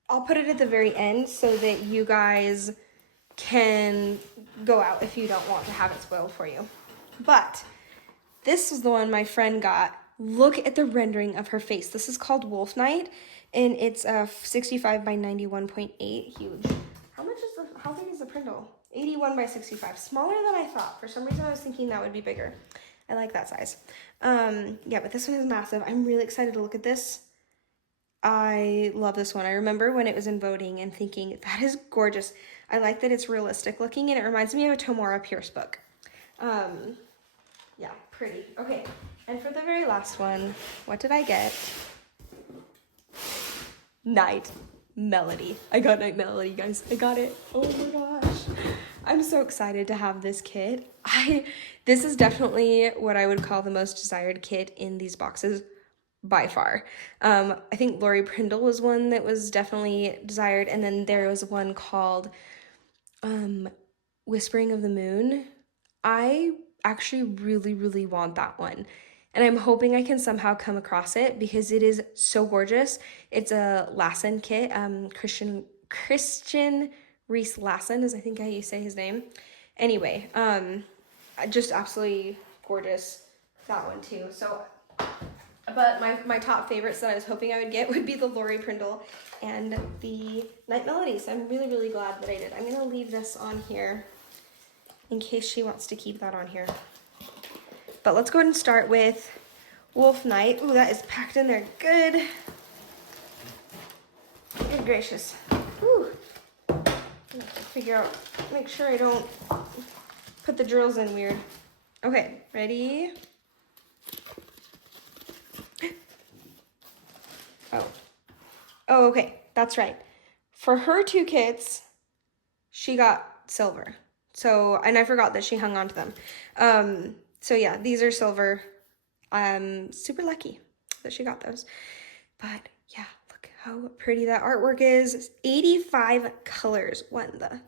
I'll put it at the very end so that you guys can go out if you don't want to have it spoiled for you. But this was the one my friend got. Look at the rendering of her face. This is called Wolf Night, and it's 65 by 91.8, huge. How big is the prindle? 81 by 65, smaller than I thought. For some reason I was thinking that would be bigger. I like that size. Yeah, but this one is massive. I'm really excited to look at this. I love this one. I remember when it was in voting and thinking, that is gorgeous. I like that it's realistic looking, and it reminds me of a Tamora Pierce book. Yeah, pretty. Okay, and for the very last one, what did I get? Night Melody. I got Night Melody, guys. I got it. Oh my gosh. I'm so excited to have this kit. This is definitely what I would call the most desired kit in these boxes by far. I think Lorie Prindle was one that was definitely desired, and then there was one called Whispering of the Moon. I actually really, really want that one. And I'm hoping I can somehow come across it because it is so gorgeous. It's a Lassen kit. Christian Reese Lassen is, I think, how you say his name. Anyway, just absolutely gorgeous. That one too. So, but my top favorites that I was hoping I would get would be the Lorie Prindle and the Night Melody. So I'm really, really glad that I did. I'm gonna leave this on here in case she wants to keep that on here. But let's go ahead and start with Wolf Night. Ooh, that is packed in there good. Good gracious. Ooh. I have to figure out, make sure I don't put the drills in weird. Okay, ready? Oh, okay, that's right. For her two kits, she got silver. So, and I forgot that she hung on to them. So yeah, these are silver. I'm super lucky that she got those. But yeah, look how pretty that artwork is. 85 colors. What in the?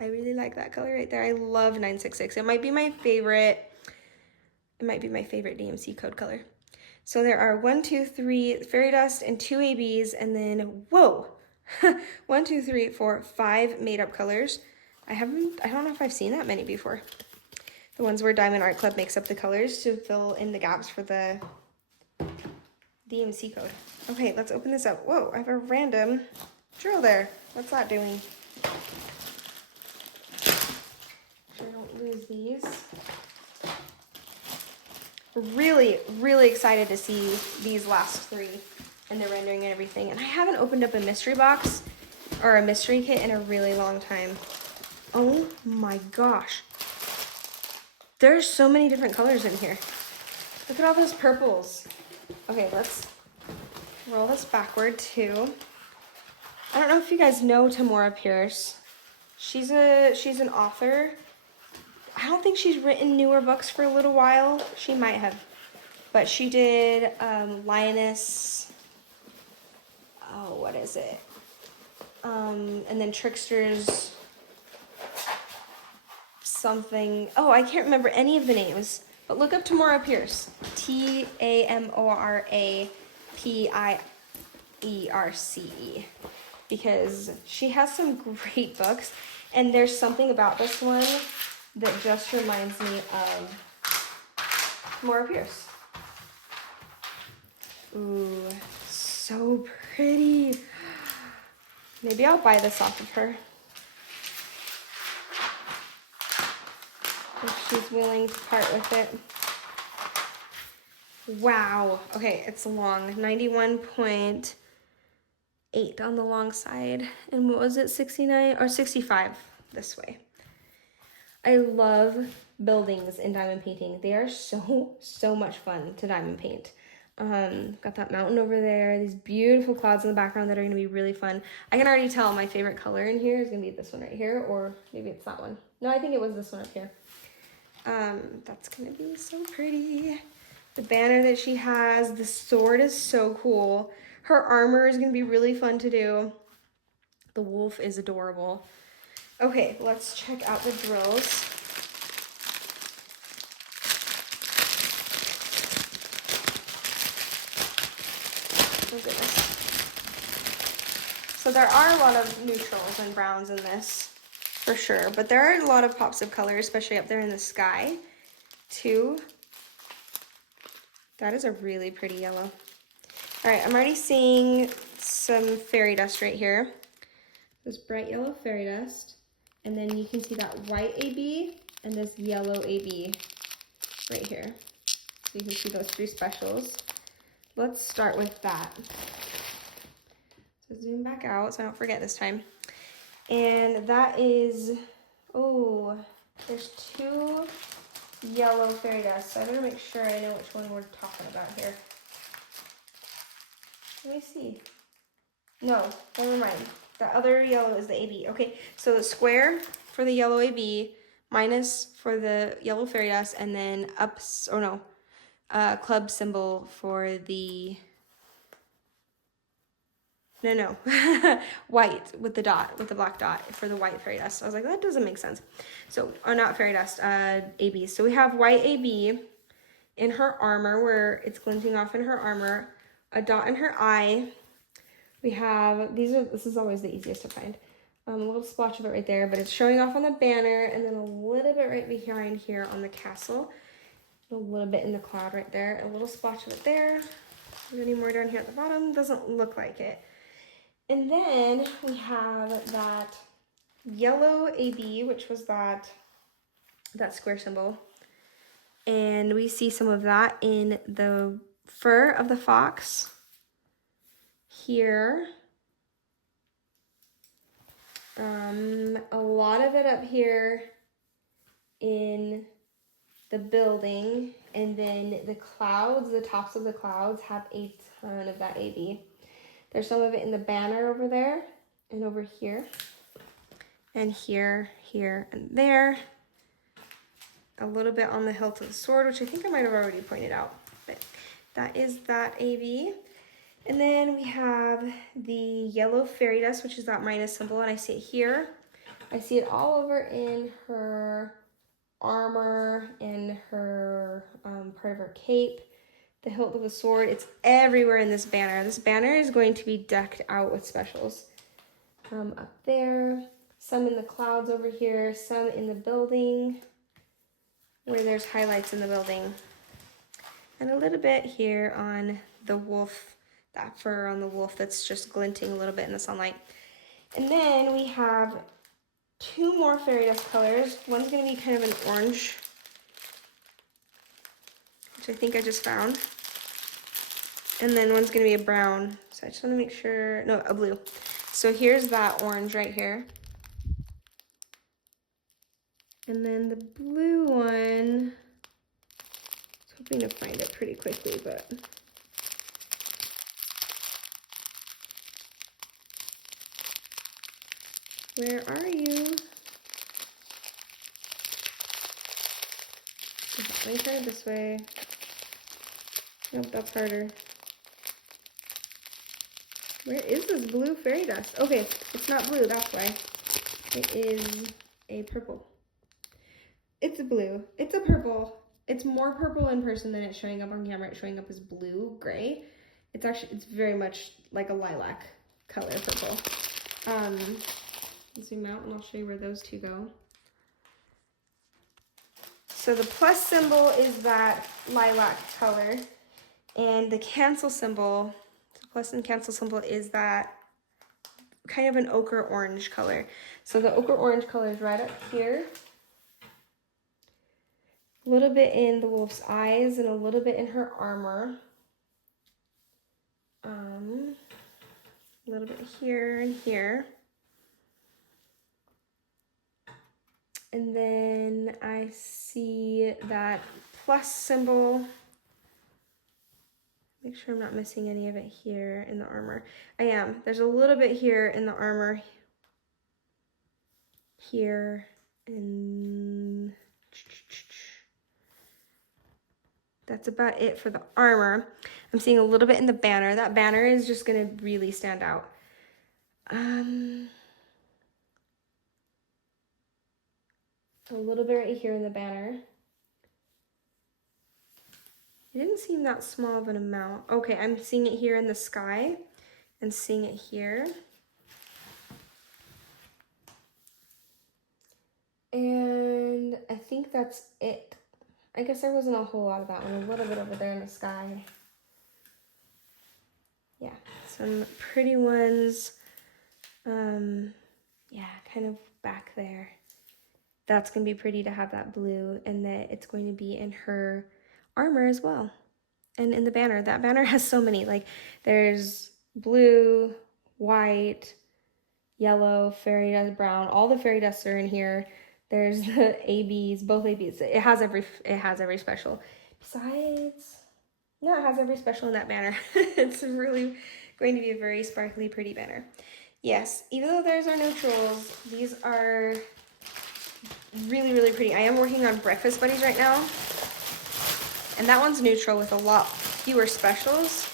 I really like that color right there. I love 966. It might be my favorite. It might be my favorite DMC code color. So there are 1, 2, 3 fairy dust and 2 ABs, and then whoa, 1, 2, 3, 4, 5 made up colors. I don't know if I've seen that many before. The ones where Diamond Art Club makes up the colors to fill in the gaps for the DMC code. Okay, let's open this up. Whoa, I have a random drill there. What's that doing? really, really excited to see these last three and the rendering and everything. And I haven't opened up a mystery box or a mystery kit in a really long time. Oh my gosh. There's so many different colors in here. Look at all those purples. Okay, let's roll this backward too. I don't know if you guys know Tamora Pierce. She's an author. I don't think she's written newer books for a little while. She might have. But she did Lioness. Oh, what is it? And then Tricksters something. Oh, I can't remember any of the names. But look up Tamora Pierce. Tamorapierce. Because she has some great books. And there's something about this one that just reminds me of Tamora Pierce. Ooh, so pretty. Maybe I'll buy this off of her. If she's willing to part with it. Wow. Okay, it's long. 91.8 on the long side. And what was it? 69 or 65 this way. I love buildings in diamond painting. They are so much fun to diamond paint. Got that mountain over there, these beautiful clouds in the background that are gonna be really fun. I can already tell my favorite color in here is gonna be this one right here, or maybe it's that one. No, I think it was this one up here. That's gonna be so pretty. The banner that she has, the sword is so cool. Her armor is gonna be really fun to do. The wolf is adorable. Okay, let's check out the drills. Oh goodness. So there are a lot of neutrals and browns in this, for sure. But there are a lot of pops of color, especially up there in the sky, too. That is a really pretty yellow. All right, I'm already seeing some fairy dust right here. This bright yellow fairy dust. And then you can see that white AB and this yellow AB right here. So you can see those three specials. Let's start with that. So zoom back out so I don't forget this time. And that is, oh, there's two yellow fairy dust. So I better make sure I know which one we're talking about here. Let me see. No, never mind. The other yellow is the AB. Okay, so the square for the yellow AB, minus for the yellow fairy dust, and then ups, or no, club symbol for the, no, white with the dot, with the black dot for the white fairy dust. I was like, that doesn't make sense. So, or not fairy dust, AB. So we have white AB in her armor, where it's glinting off in her armor, a dot in her eye. We have, this is always the easiest to find. A little splotch of it right there, but it's showing off on the banner, and then a little bit right behind here on the castle. A little bit in the cloud right there. A little splotch of it there. Is there any more down here at the bottom? Doesn't look like it. And then we have that yellow AB, which was that square symbol. And we see some of that in the fur of the fox. Here, a lot of it up here in the building, and then the clouds, the tops of the clouds have a ton of that AB. There's some of it in the banner over there, and over here, and here, and there. A little bit on the hilt of the sword, which I think I might have already pointed out, but that is that AB. And then we have the yellow fairy dust, which is that minus symbol, and I see it here. I see it all over in her armor, in her part of her cape, the hilt of the sword. It's everywhere in this banner. This banner is going to be decked out with specials. Up there, some in the clouds over here, some in the building, where there's highlights in the building. And a little bit here on the wolf, that fur on the wolf that's just glinting a little bit in the sunlight. And then we have two more fairy dust colors. One's gonna be kind of an orange which I think I just found. And then one's gonna be a brown. So I just wanna make sure, no, a blue. So here's that orange right here. And then the blue one, I was hoping to find it pretty quickly, but. Where are you? Let me try it this way. Nope, that's harder. Where is this blue fairy dust? Okay, it's not blue, that's why. It is a purple. It's a blue. It's a purple. It's more purple in person than it's showing up on camera. It's showing up as blue-gray. It's very much like a lilac color purple. Zoom out and I'll show you where those two go. So the plus symbol is that lilac color, and the cancel symbol, the plus and cancel symbol is that kind of an ochre orange color. So the ochre orange color is right up here. A little bit in the wolf's eyes and a little bit in her armor. A little bit here and here. And then I see that plus symbol. Make sure I'm not missing any of it here in the armor. I am. There's a little bit here in the armor. Here. And that's about it for the armor. I'm seeing a little bit in the banner. That banner is just going to really stand out. A little bit right here in the banner. It didn't seem that small of an amount. Okay, I'm seeing it here in the sky and seeing it here. And I think that's it. I guess there wasn't a whole lot of that one. A little bit over there in the sky. Yeah, some pretty ones. Yeah, kind of back there. That's going to be pretty to have that blue, and that it's going to be in her armor as well. And in the banner, that banner has so many. Like, there's blue, white, yellow, fairy dust, brown. All the fairy dusts are in here. There's the ABs, both ABs. It has every special. Besides, no, it has every special in that banner. It's really going to be a very sparkly, pretty banner. Yes, even though there's our neutrals, these are really, really pretty. I am working on Breakfast Buddies right now, and that one's neutral with a lot fewer specials,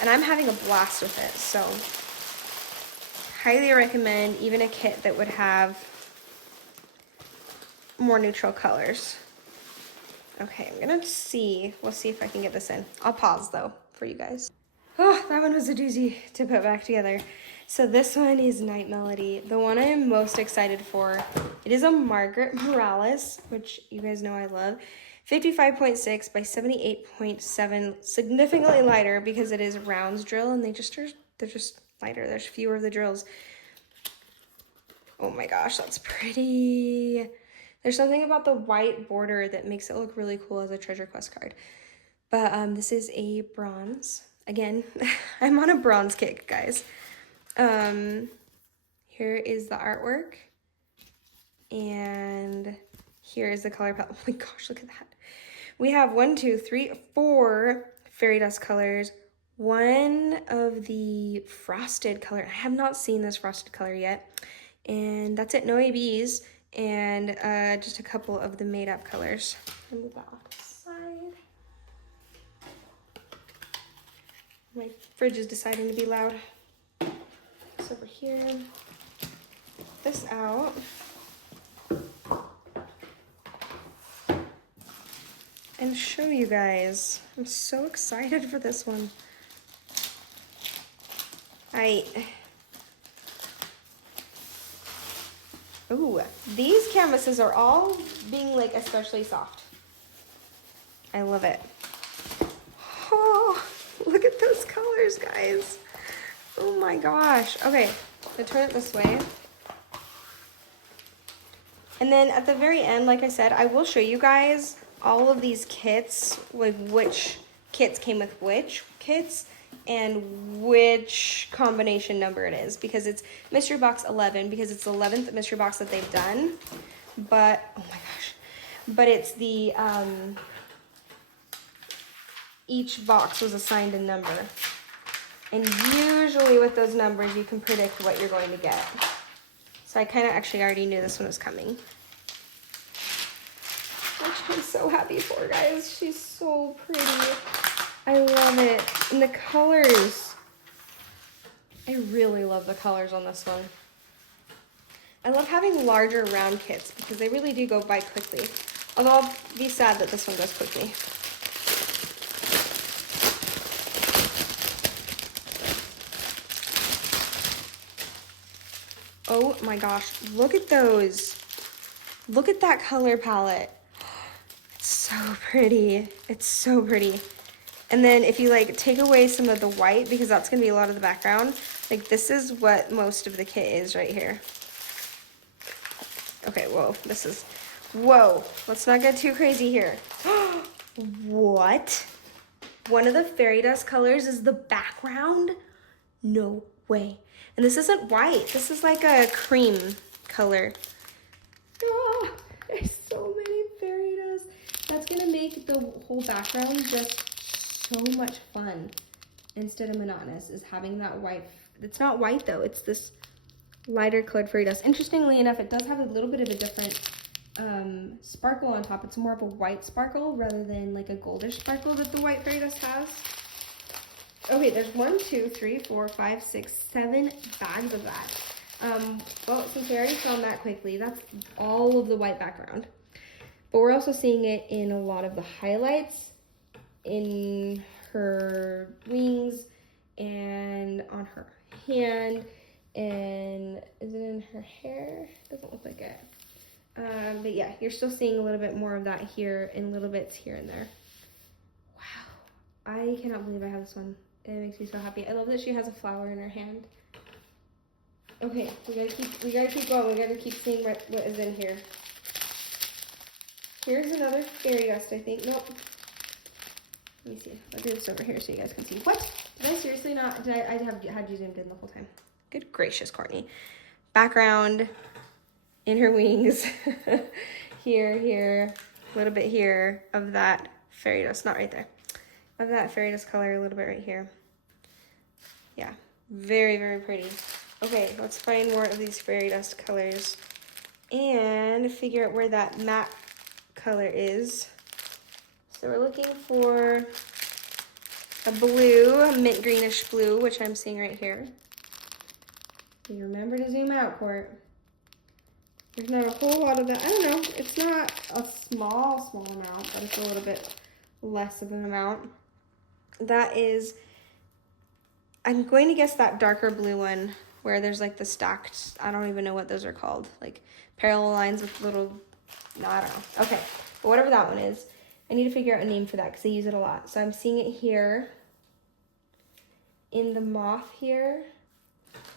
and I'm having a blast with it. So highly recommend even a kit that would have more neutral colors. Okay, I'm gonna see. We'll see if I can get this in. I'll pause though for you guys. Oh, that one was a doozy to put back together. So this one is Night Melody, the one I am most excited for. It is a Margaret Morales, which you guys know I love. 55.6 by 78.7, significantly lighter because it is rounds drill, and they're just lighter. There's fewer of the drills. Oh my gosh, that's pretty. There's something about the white border that makes it look really cool as a treasure quest card. But this is a bronze. Again, I'm on a bronze kick, guys. Here is the artwork, and here is the color palette. Oh my gosh, look at that. We have 4 fairy dust colors, one of the frosted color. I have not seen this frosted color yet, and that's it. No ABs, and just a couple of the made up colors. I'll move that off to the side. My fridge is deciding to be loud. Over here, this out, and show you guys. I'm so excited for this one. Ooh, these canvases are all being like especially soft. I love it. Oh, look at those colors, guys. Oh my gosh. Okay, so turn it this way. And then at the very end, like I said, I will show you guys all of these kits, like which kits came with which kits and which combination number it is, because it's mystery box 11 because it's the 11th mystery box that they've done. But oh my gosh, but it's the each box was assigned a number, and usually with those numbers you can predict what you're going to get. So I kind of actually already knew this one was coming, which I'm so happy for, guys. She's so pretty. I love it. And the colors, I really love the colors on this one. I love having larger round kits because they really do go by quickly. Although I'll be sad that this one goes quickly. Oh my gosh, look at those. Look at that color palette. It's so pretty. It's so pretty. And then if you like take away some of the white, because that's gonna be a lot of the background, like this is what most of the kit is right here. Okay, whoa, whoa, let's not get too crazy here. What? One of the fairy dust colors is the background? No way. And this isn't white, this is like a cream color. Oh, there's so many fairy dust. That's gonna make the whole background just so much fun instead of monotonous, is having that white. It's not white though, it's this lighter colored fairy dust. Interestingly enough, it does have a little bit of a different sparkle on top. It's more of a white sparkle rather than like a goldish sparkle that the white fairy dust has. Okay, there's 1, 2, 3, 4, 5, 6, 7 bags of that. Well, since we already found that quickly, that's all of the white background. But we're also seeing it in a lot of the highlights, in her wings, and on her hand, and is it in her hair? Doesn't look like it. But yeah, you're still seeing a little bit more of that here and little bits here and there. Wow, I cannot believe I have this one. It makes me so happy. I love that she has a flower in her hand. Okay, we gotta keep going. We gotta keep seeing what is in here. Here's another fairy dust, I think. Nope. Let me see. I'll do this over here so you guys can see. What? Did I seriously not? I had you zoomed in the whole time. Good gracious, Courtney. Background in her wings. Here, a little bit here of that fairy dust. Not right there. Of that fairy dust color, a little bit right here. Yeah, very, very pretty. Okay, let's find more of these fairy dust colors and figure out where that matte color is. So we're looking for a blue, a mint greenish blue, which I'm seeing right here. You remember to zoom out, Court. There's not a whole lot of that. I don't know. It's not a small amount, but it's a little bit less of an amount. That is, I'm going to guess that darker blue one where there's like the stacked, I don't even know what those are called, like parallel lines with little, no, I don't know. Okay, but whatever that one is, I need to figure out a name for that because I use it a lot. So I'm seeing it here, in the moth here,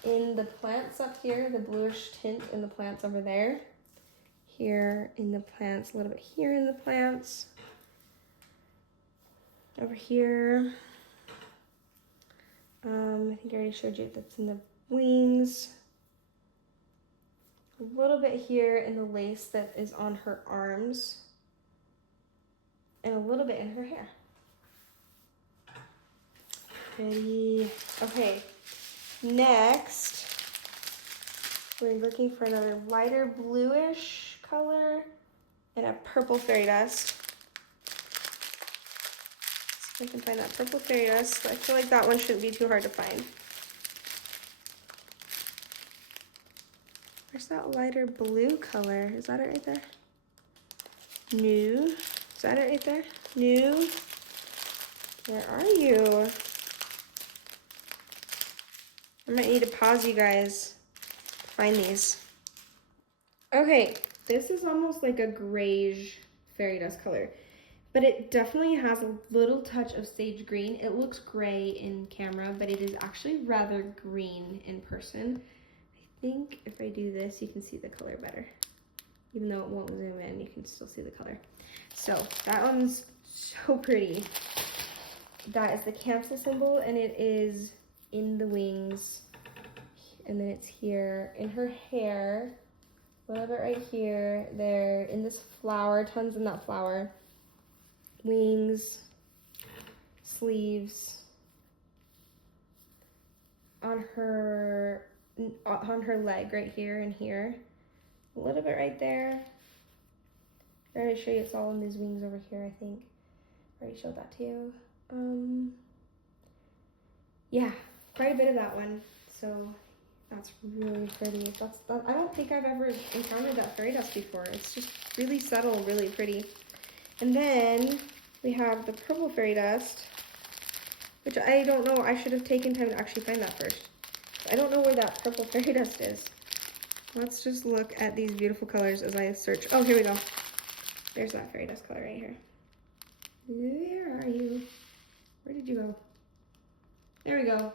in the plants up here, the bluish tint in the plants over there, here in the plants, a little bit here in the plants, over here. I think I already showed you that's in the wings. A little bit here in the lace that is on her arms. And a little bit in her hair. Pretty. Okay, next, we're looking for another lighter bluish color and a purple fairy dust. I can find that purple fairy dust. I feel like that one shouldn't be too hard to find. Where's that lighter blue color? Is that it right there? No. Is that it right there? No. Where are you? I might need to pause you guys to find these. Okay, this is almost like a grayish fairy dust color. But it definitely has a little touch of sage green. It looks gray in camera, but it is actually rather green in person. I think if I do this, you can see the color better. Even though it won't zoom in, you can still see the color. So that one's so pretty. That is the Cancer symbol, and it is in the wings. And then it's here in her hair. A little bit right here, there, in this flower, tons in that flower. Wings, sleeves, on her leg right here and here. A little bit right there. I already showed you it's all in these wings over here, I think. I already showed that to you. Yeah, quite a bit of that one. So that's really pretty. I don't think I've ever encountered that fairy dust before. It's just really subtle, really pretty. And then we have the purple fairy dust, which I don't know. I should have taken time to actually find that first. I don't know where that purple fairy dust is. Let's just look at these beautiful colors as I search. Oh, here we go. There's that fairy dust color right here. Where are you? Where did you go? There we go.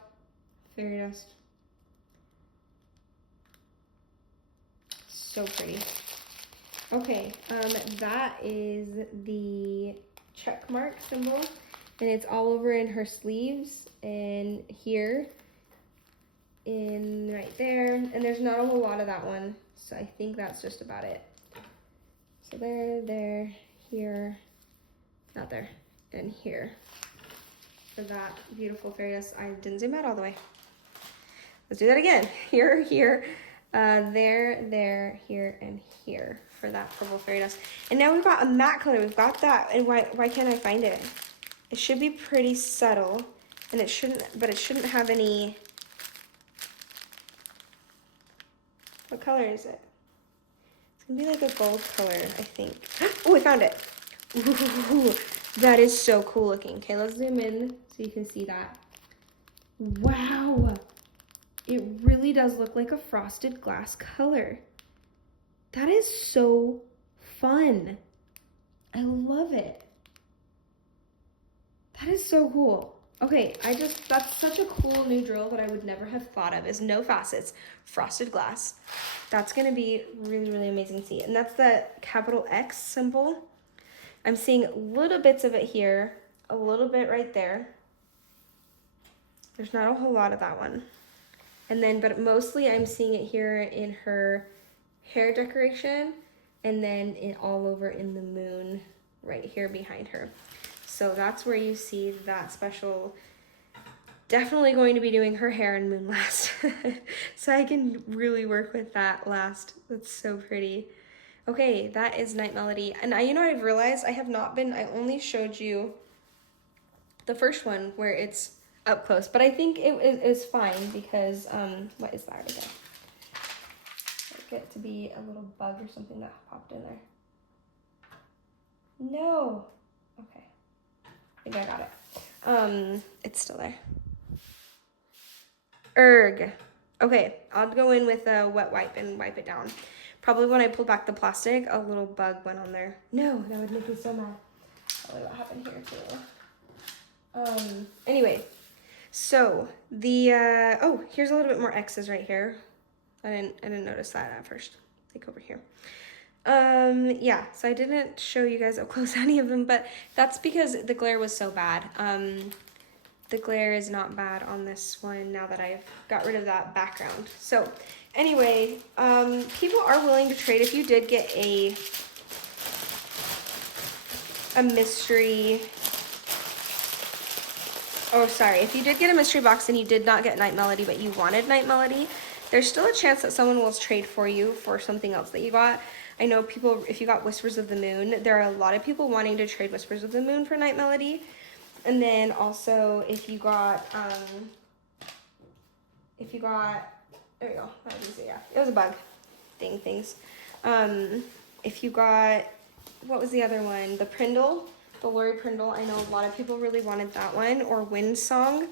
Fairy dust. So pretty. Okay, that is the check mark symbol, and it's all over in her sleeves and here, in right there, and there's not a whole lot of that one, so I think that's just about it. So there, here, not there, and here for that beautiful fairy dust. I didn't zoom out all the way. Let's do that again. Here, there, here, and here for that purple fairy dust. And now we've got a matte color. We've got that. And why can't I find it? It should be pretty subtle, and it shouldn't have any. What color is it? It's gonna be like a gold color, I think. Oh, I found it. Ooh, that is so cool looking. Okay, let's zoom in so you can see that. Wow. It really does look like a frosted glass color. That is so fun. I love it. That is so cool. Okay, that's such a cool new drill that I would never have thought of, is no facets, frosted glass. That's gonna be really, really amazing to see. And that's the capital X symbol. I'm seeing little bits of it here, a little bit right there. There's not a whole lot of that one. And then, but mostly I'm seeing it here in her hair decoration, and then all over in the moon right here behind her. So that's where you see that special. Definitely going to be doing her hair and moon last. So I can really work with that last. That's so pretty. Okay, that is Night Melody. And you know what I've realized? I only showed you the first one where it's up close, but I think it is fine because, what is that right there? Get to be a little bug or something that popped in there. No. Okay. I think I got it. It's still there. Erg. Okay, I'll go in with a wet wipe and wipe it down. Probably when I pulled back the plastic, a little bug went on there. No, that would make me so mad. Probably what happened here too. Anyway, so the oh, here's a little bit more X's right here. I didn't notice that at first. Like over here. Yeah, so I didn't show you guys up close any of them, but that's because the glare was so bad. The glare is not bad on this one now that I've got rid of that background. So anyway, people are willing to trade. If you did get a mystery, if you did get a mystery box and you did not get Night Melody, but you wanted Night Melody, there's still a chance that someone will trade for you for something else that you got. I know people, if you got Whispers of the Moon, there are a lot of people wanting to trade Whispers of the Moon for Night Melody. And then also if you got, there we go, that was easy, yeah. It was a bug things. If you got, what was the other one? The Prindle, the Lorie Prindle. I know a lot of people really wanted that one, or Wind Song,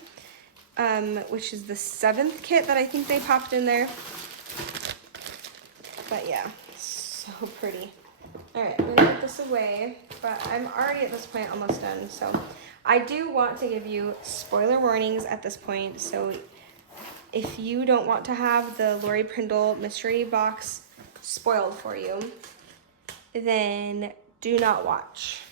which is the 7th kit that I think they popped in there. But yeah, so pretty. All right, I'm gonna put this away, but I'm already at this point almost done. So I do want to give you spoiler warnings at this point. So if you don't want to have the Lorie Prindle mystery box spoiled for you, then do not watch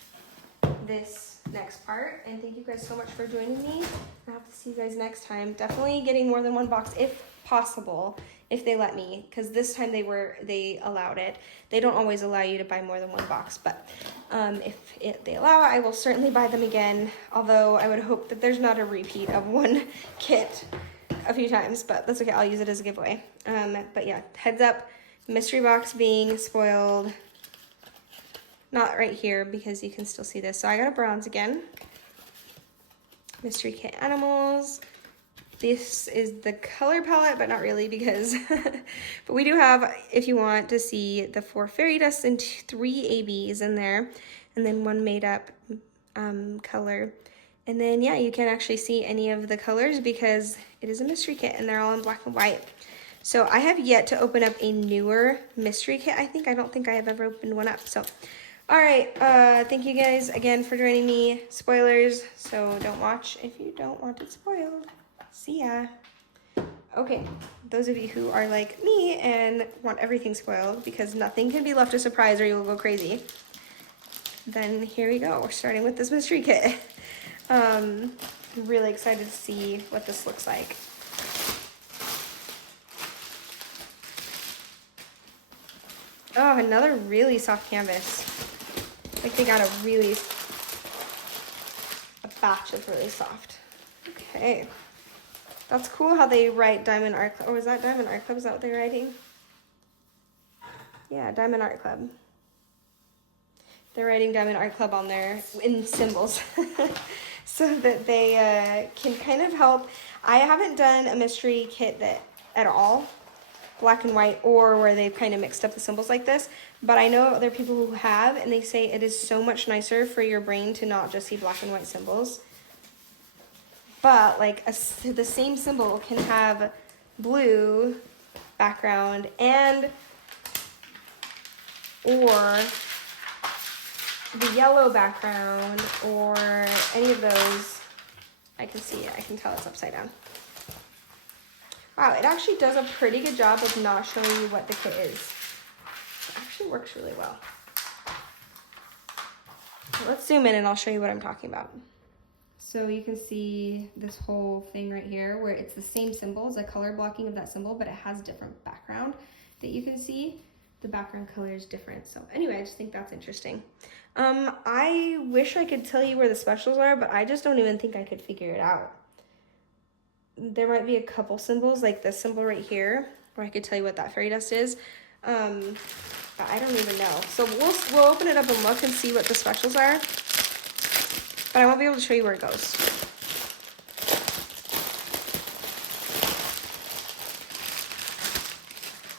this next part. And thank you guys so much for joining me. I hope to see you guys next time. Definitely getting more than one box if possible, if they let me, because this time they allowed it. They don't always allow you to buy more than one box, but if they allow it, I will certainly buy them again, although I would hope that there's not a repeat of one kit a few times, but that's okay. I'll use it as a giveaway. But yeah, heads up, mystery box being spoiled. Not right here because you can still see this. So I got a bronze again. Mystery kit animals. This is the color palette, but not really because, but we do have, if you want to see, the 4 fairy dusts and 3 ABs in there, and then 1 made up color. And then, yeah, you can't actually see any of the colors because it is a mystery kit and they're all in black and white. So I have yet to open up a newer mystery kit. I don't think I have ever opened one up. So, all right, thank you guys again for joining me. Spoilers, so don't watch if you don't want it spoiled. See ya. Okay, those of you who are like me and want everything spoiled because nothing can be left a surprise or you'll go crazy, then here we go. We're starting with this mystery kit. I'm really excited to see what this looks like. Oh, another really soft canvas. Like they got a batch of really soft. Okay. That's cool how they write Diamond Art Club. Oh, is that Diamond Art Club? Is that what they're writing? Yeah, Diamond Art Club. They're writing Diamond Art Club on there in symbols so that they can kind of help. I haven't done a mystery kit that at all, black and white, or where they've kind of mixed up the symbols like this, but I know there are people who have, and they say it is so much nicer for your brain to not just see black and white symbols. But like the same symbol can have blue background and or the yellow background or any of those. I can see it. I can tell it's upside down. Wow, it actually does a pretty good job of not showing you what the kit is. It actually works really well. Let's zoom in and I'll show you what I'm talking about. So you can see this whole thing right here where it's the same symbols, the color blocking of that symbol, but it has different background that you can see. The background color is different. So anyway, I just think that's interesting. I wish I could tell you where the specials are, but I just don't even think I could figure it out. There might be a couple symbols, like this symbol right here, where I could tell you what that fairy dust is. But I don't even know. So we'll open it up and look and see what the specials are. But I won't be able to show you where it goes.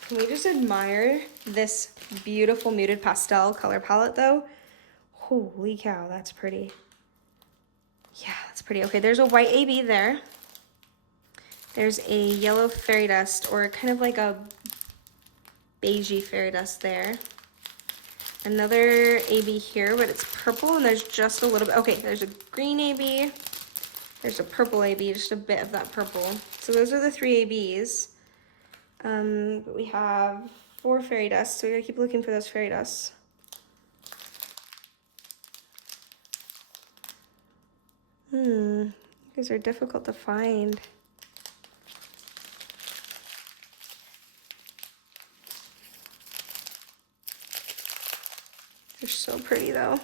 Can we just admire this beautiful muted pastel color palette though? Holy cow, that's pretty. Yeah, that's pretty. Okay, there's a white AB there. There's a yellow fairy dust, or kind of like a beigey fairy dust there. Another AB here, but it's purple and there's just a little bit. Okay, there's a green AB. There's a purple AB, just a bit of that purple. So those are the 3 ABs. But we have 4 fairy dusts, so we gotta keep looking for those fairy dusts. These are difficult to find. They're so pretty though.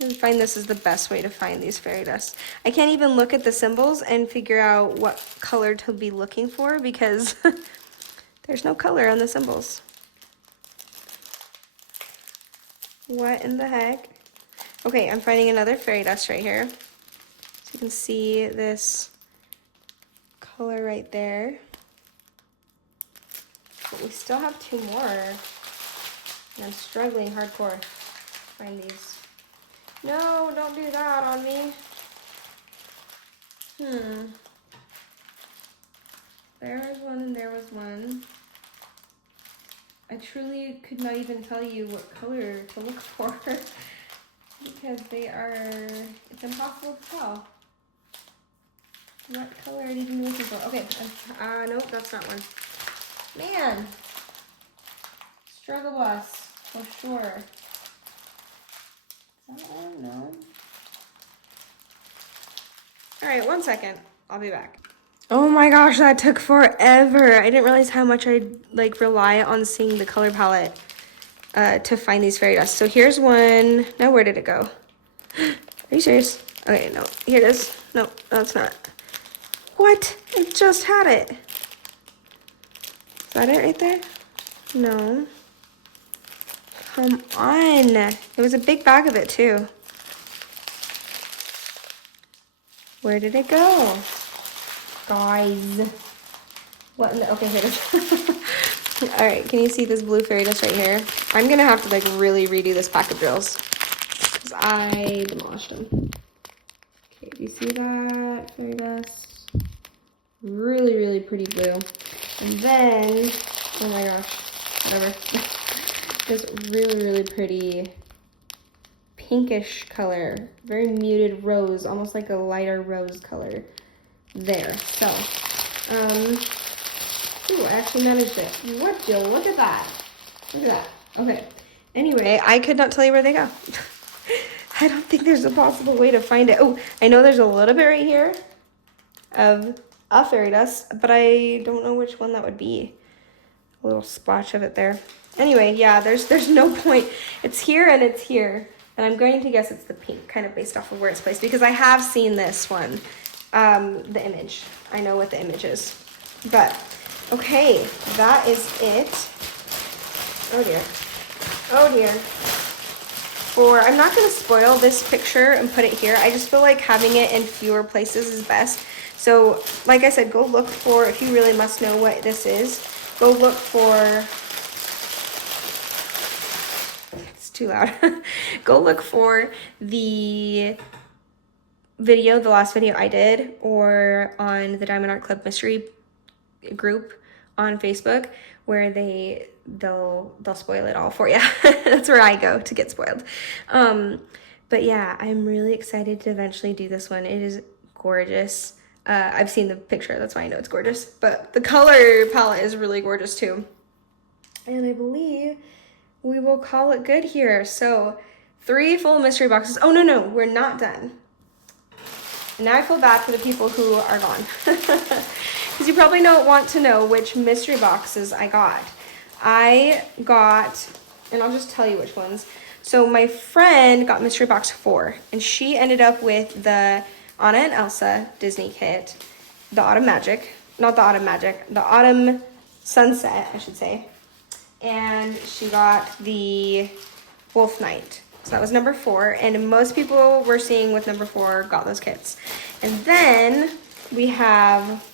I find this is the best way to find these fairy dusts. I can't even look at the symbols and figure out what color to be looking for because there's no color on the symbols. What in the heck? Okay, I'm finding another fairy dust right here. So you can see this color right there. But we still have 2 more. And I'm struggling hardcore to find these. No, don't do that on me. There was one and there was one. I truly could not even tell you what color to look for because it's impossible to tell. What color are you even looking for? Okay, nope, that's not one. Man. Struggle bus, for sure. Is that one? No. All right, 1 second. I'll be back. Oh my gosh, that took forever. I didn't realize how much I like rely on seeing the color palette to find these fairy dust. So here's one. Now where did it go? Are you serious? Okay, no. Here it is. No, it's not. What? I just had it. Is that it right there? No. Come on. It was a big bag of it too. Where did it go? Guys. What in the, okay, here it is. All right, can you see this blue fairy dust right here? I'm gonna have to like really redo this pack of drills because I demolished them. Okay, do you see that fairy dust? Really, really pretty blue. And then, oh my gosh, whatever. This really, really pretty pinkish color, very muted rose, almost like a lighter rose color there. So, ooh, I actually managed it. What, Jill? Look at that. Look at that. Okay. Anyway, I could not tell you where they go. I don't think there's a possible way to find it. Oh, I know there's a little bit right here of a fairy dust, but I don't know which one that would be. A little splotch of it there. Anyway, yeah, there's no point. It's here and it's here. And I'm going to guess it's the pink, kind of based off of where it's placed, because I have seen this one, the image. I know what the image is. But, okay, that is it. Oh dear. Oh dear. I'm not going to spoil this picture and put it here. I just feel like having it in fewer places is best. So, like I said, go look for, if you really must know what this is, go look for, it's too loud. Go look for the video, the last video I did, or on the Diamond Art Club Mystery group on Facebook, where they'll spoil it all for you. That's where I go to get spoiled. But yeah, I'm really excited to eventually do this one. It is gorgeous. I've seen the picture, that's why I know it's gorgeous. But the color palette is really gorgeous too. And I believe we will call it good here. So 3 full mystery boxes. Oh, no, we're not done. And now I feel bad for the people who are gone. Because you probably want to know which mystery boxes I got. I got, and I'll just tell you which ones. So my friend got mystery box 4, and she ended up with the Anna and Elsa Disney kit, the Autumn Sunset, I should say. And she got the Wolf Knight. So that was number 4, and most people we're seeing with number 4 got those kits. And then we have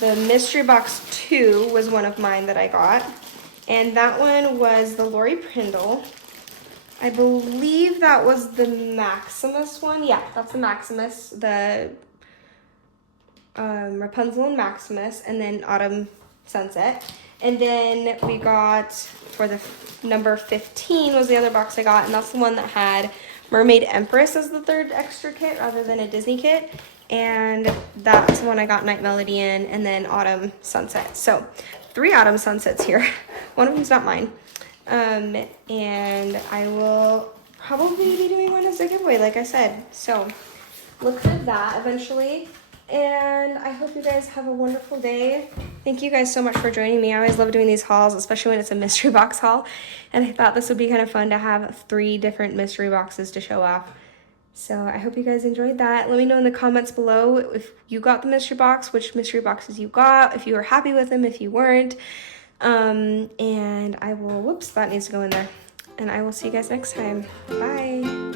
the mystery box 2 was one of mine that I got, and that one was the Lorie Prindle. I believe that was the Maximus one. Yeah, that's the Maximus, the Rapunzel and Maximus, and then Autumn Sunset. And then we got, for the number 15 was the other box I got, and that's the one that had Mermaid Empress as the 3rd extra kit rather than a Disney kit. And that's the one I got Night Melody in, and then Autumn Sunset. So 3 Autumn Sunsets here. One of them's not mine. And I will probably be doing one as a giveaway, like I said. So look for that eventually. And I hope you guys have a wonderful day. Thank you guys so much for joining me. I always love doing these hauls, especially when it's a mystery box haul. And I thought this would be kind of fun to have 3 different mystery boxes to show off. So I hope you guys enjoyed that. Let me know in the comments below if you got the mystery box, which mystery boxes you got, if you were happy with them, if you weren't. And I will, whoops, that needs to go in there. And I will see you guys next time. Bye.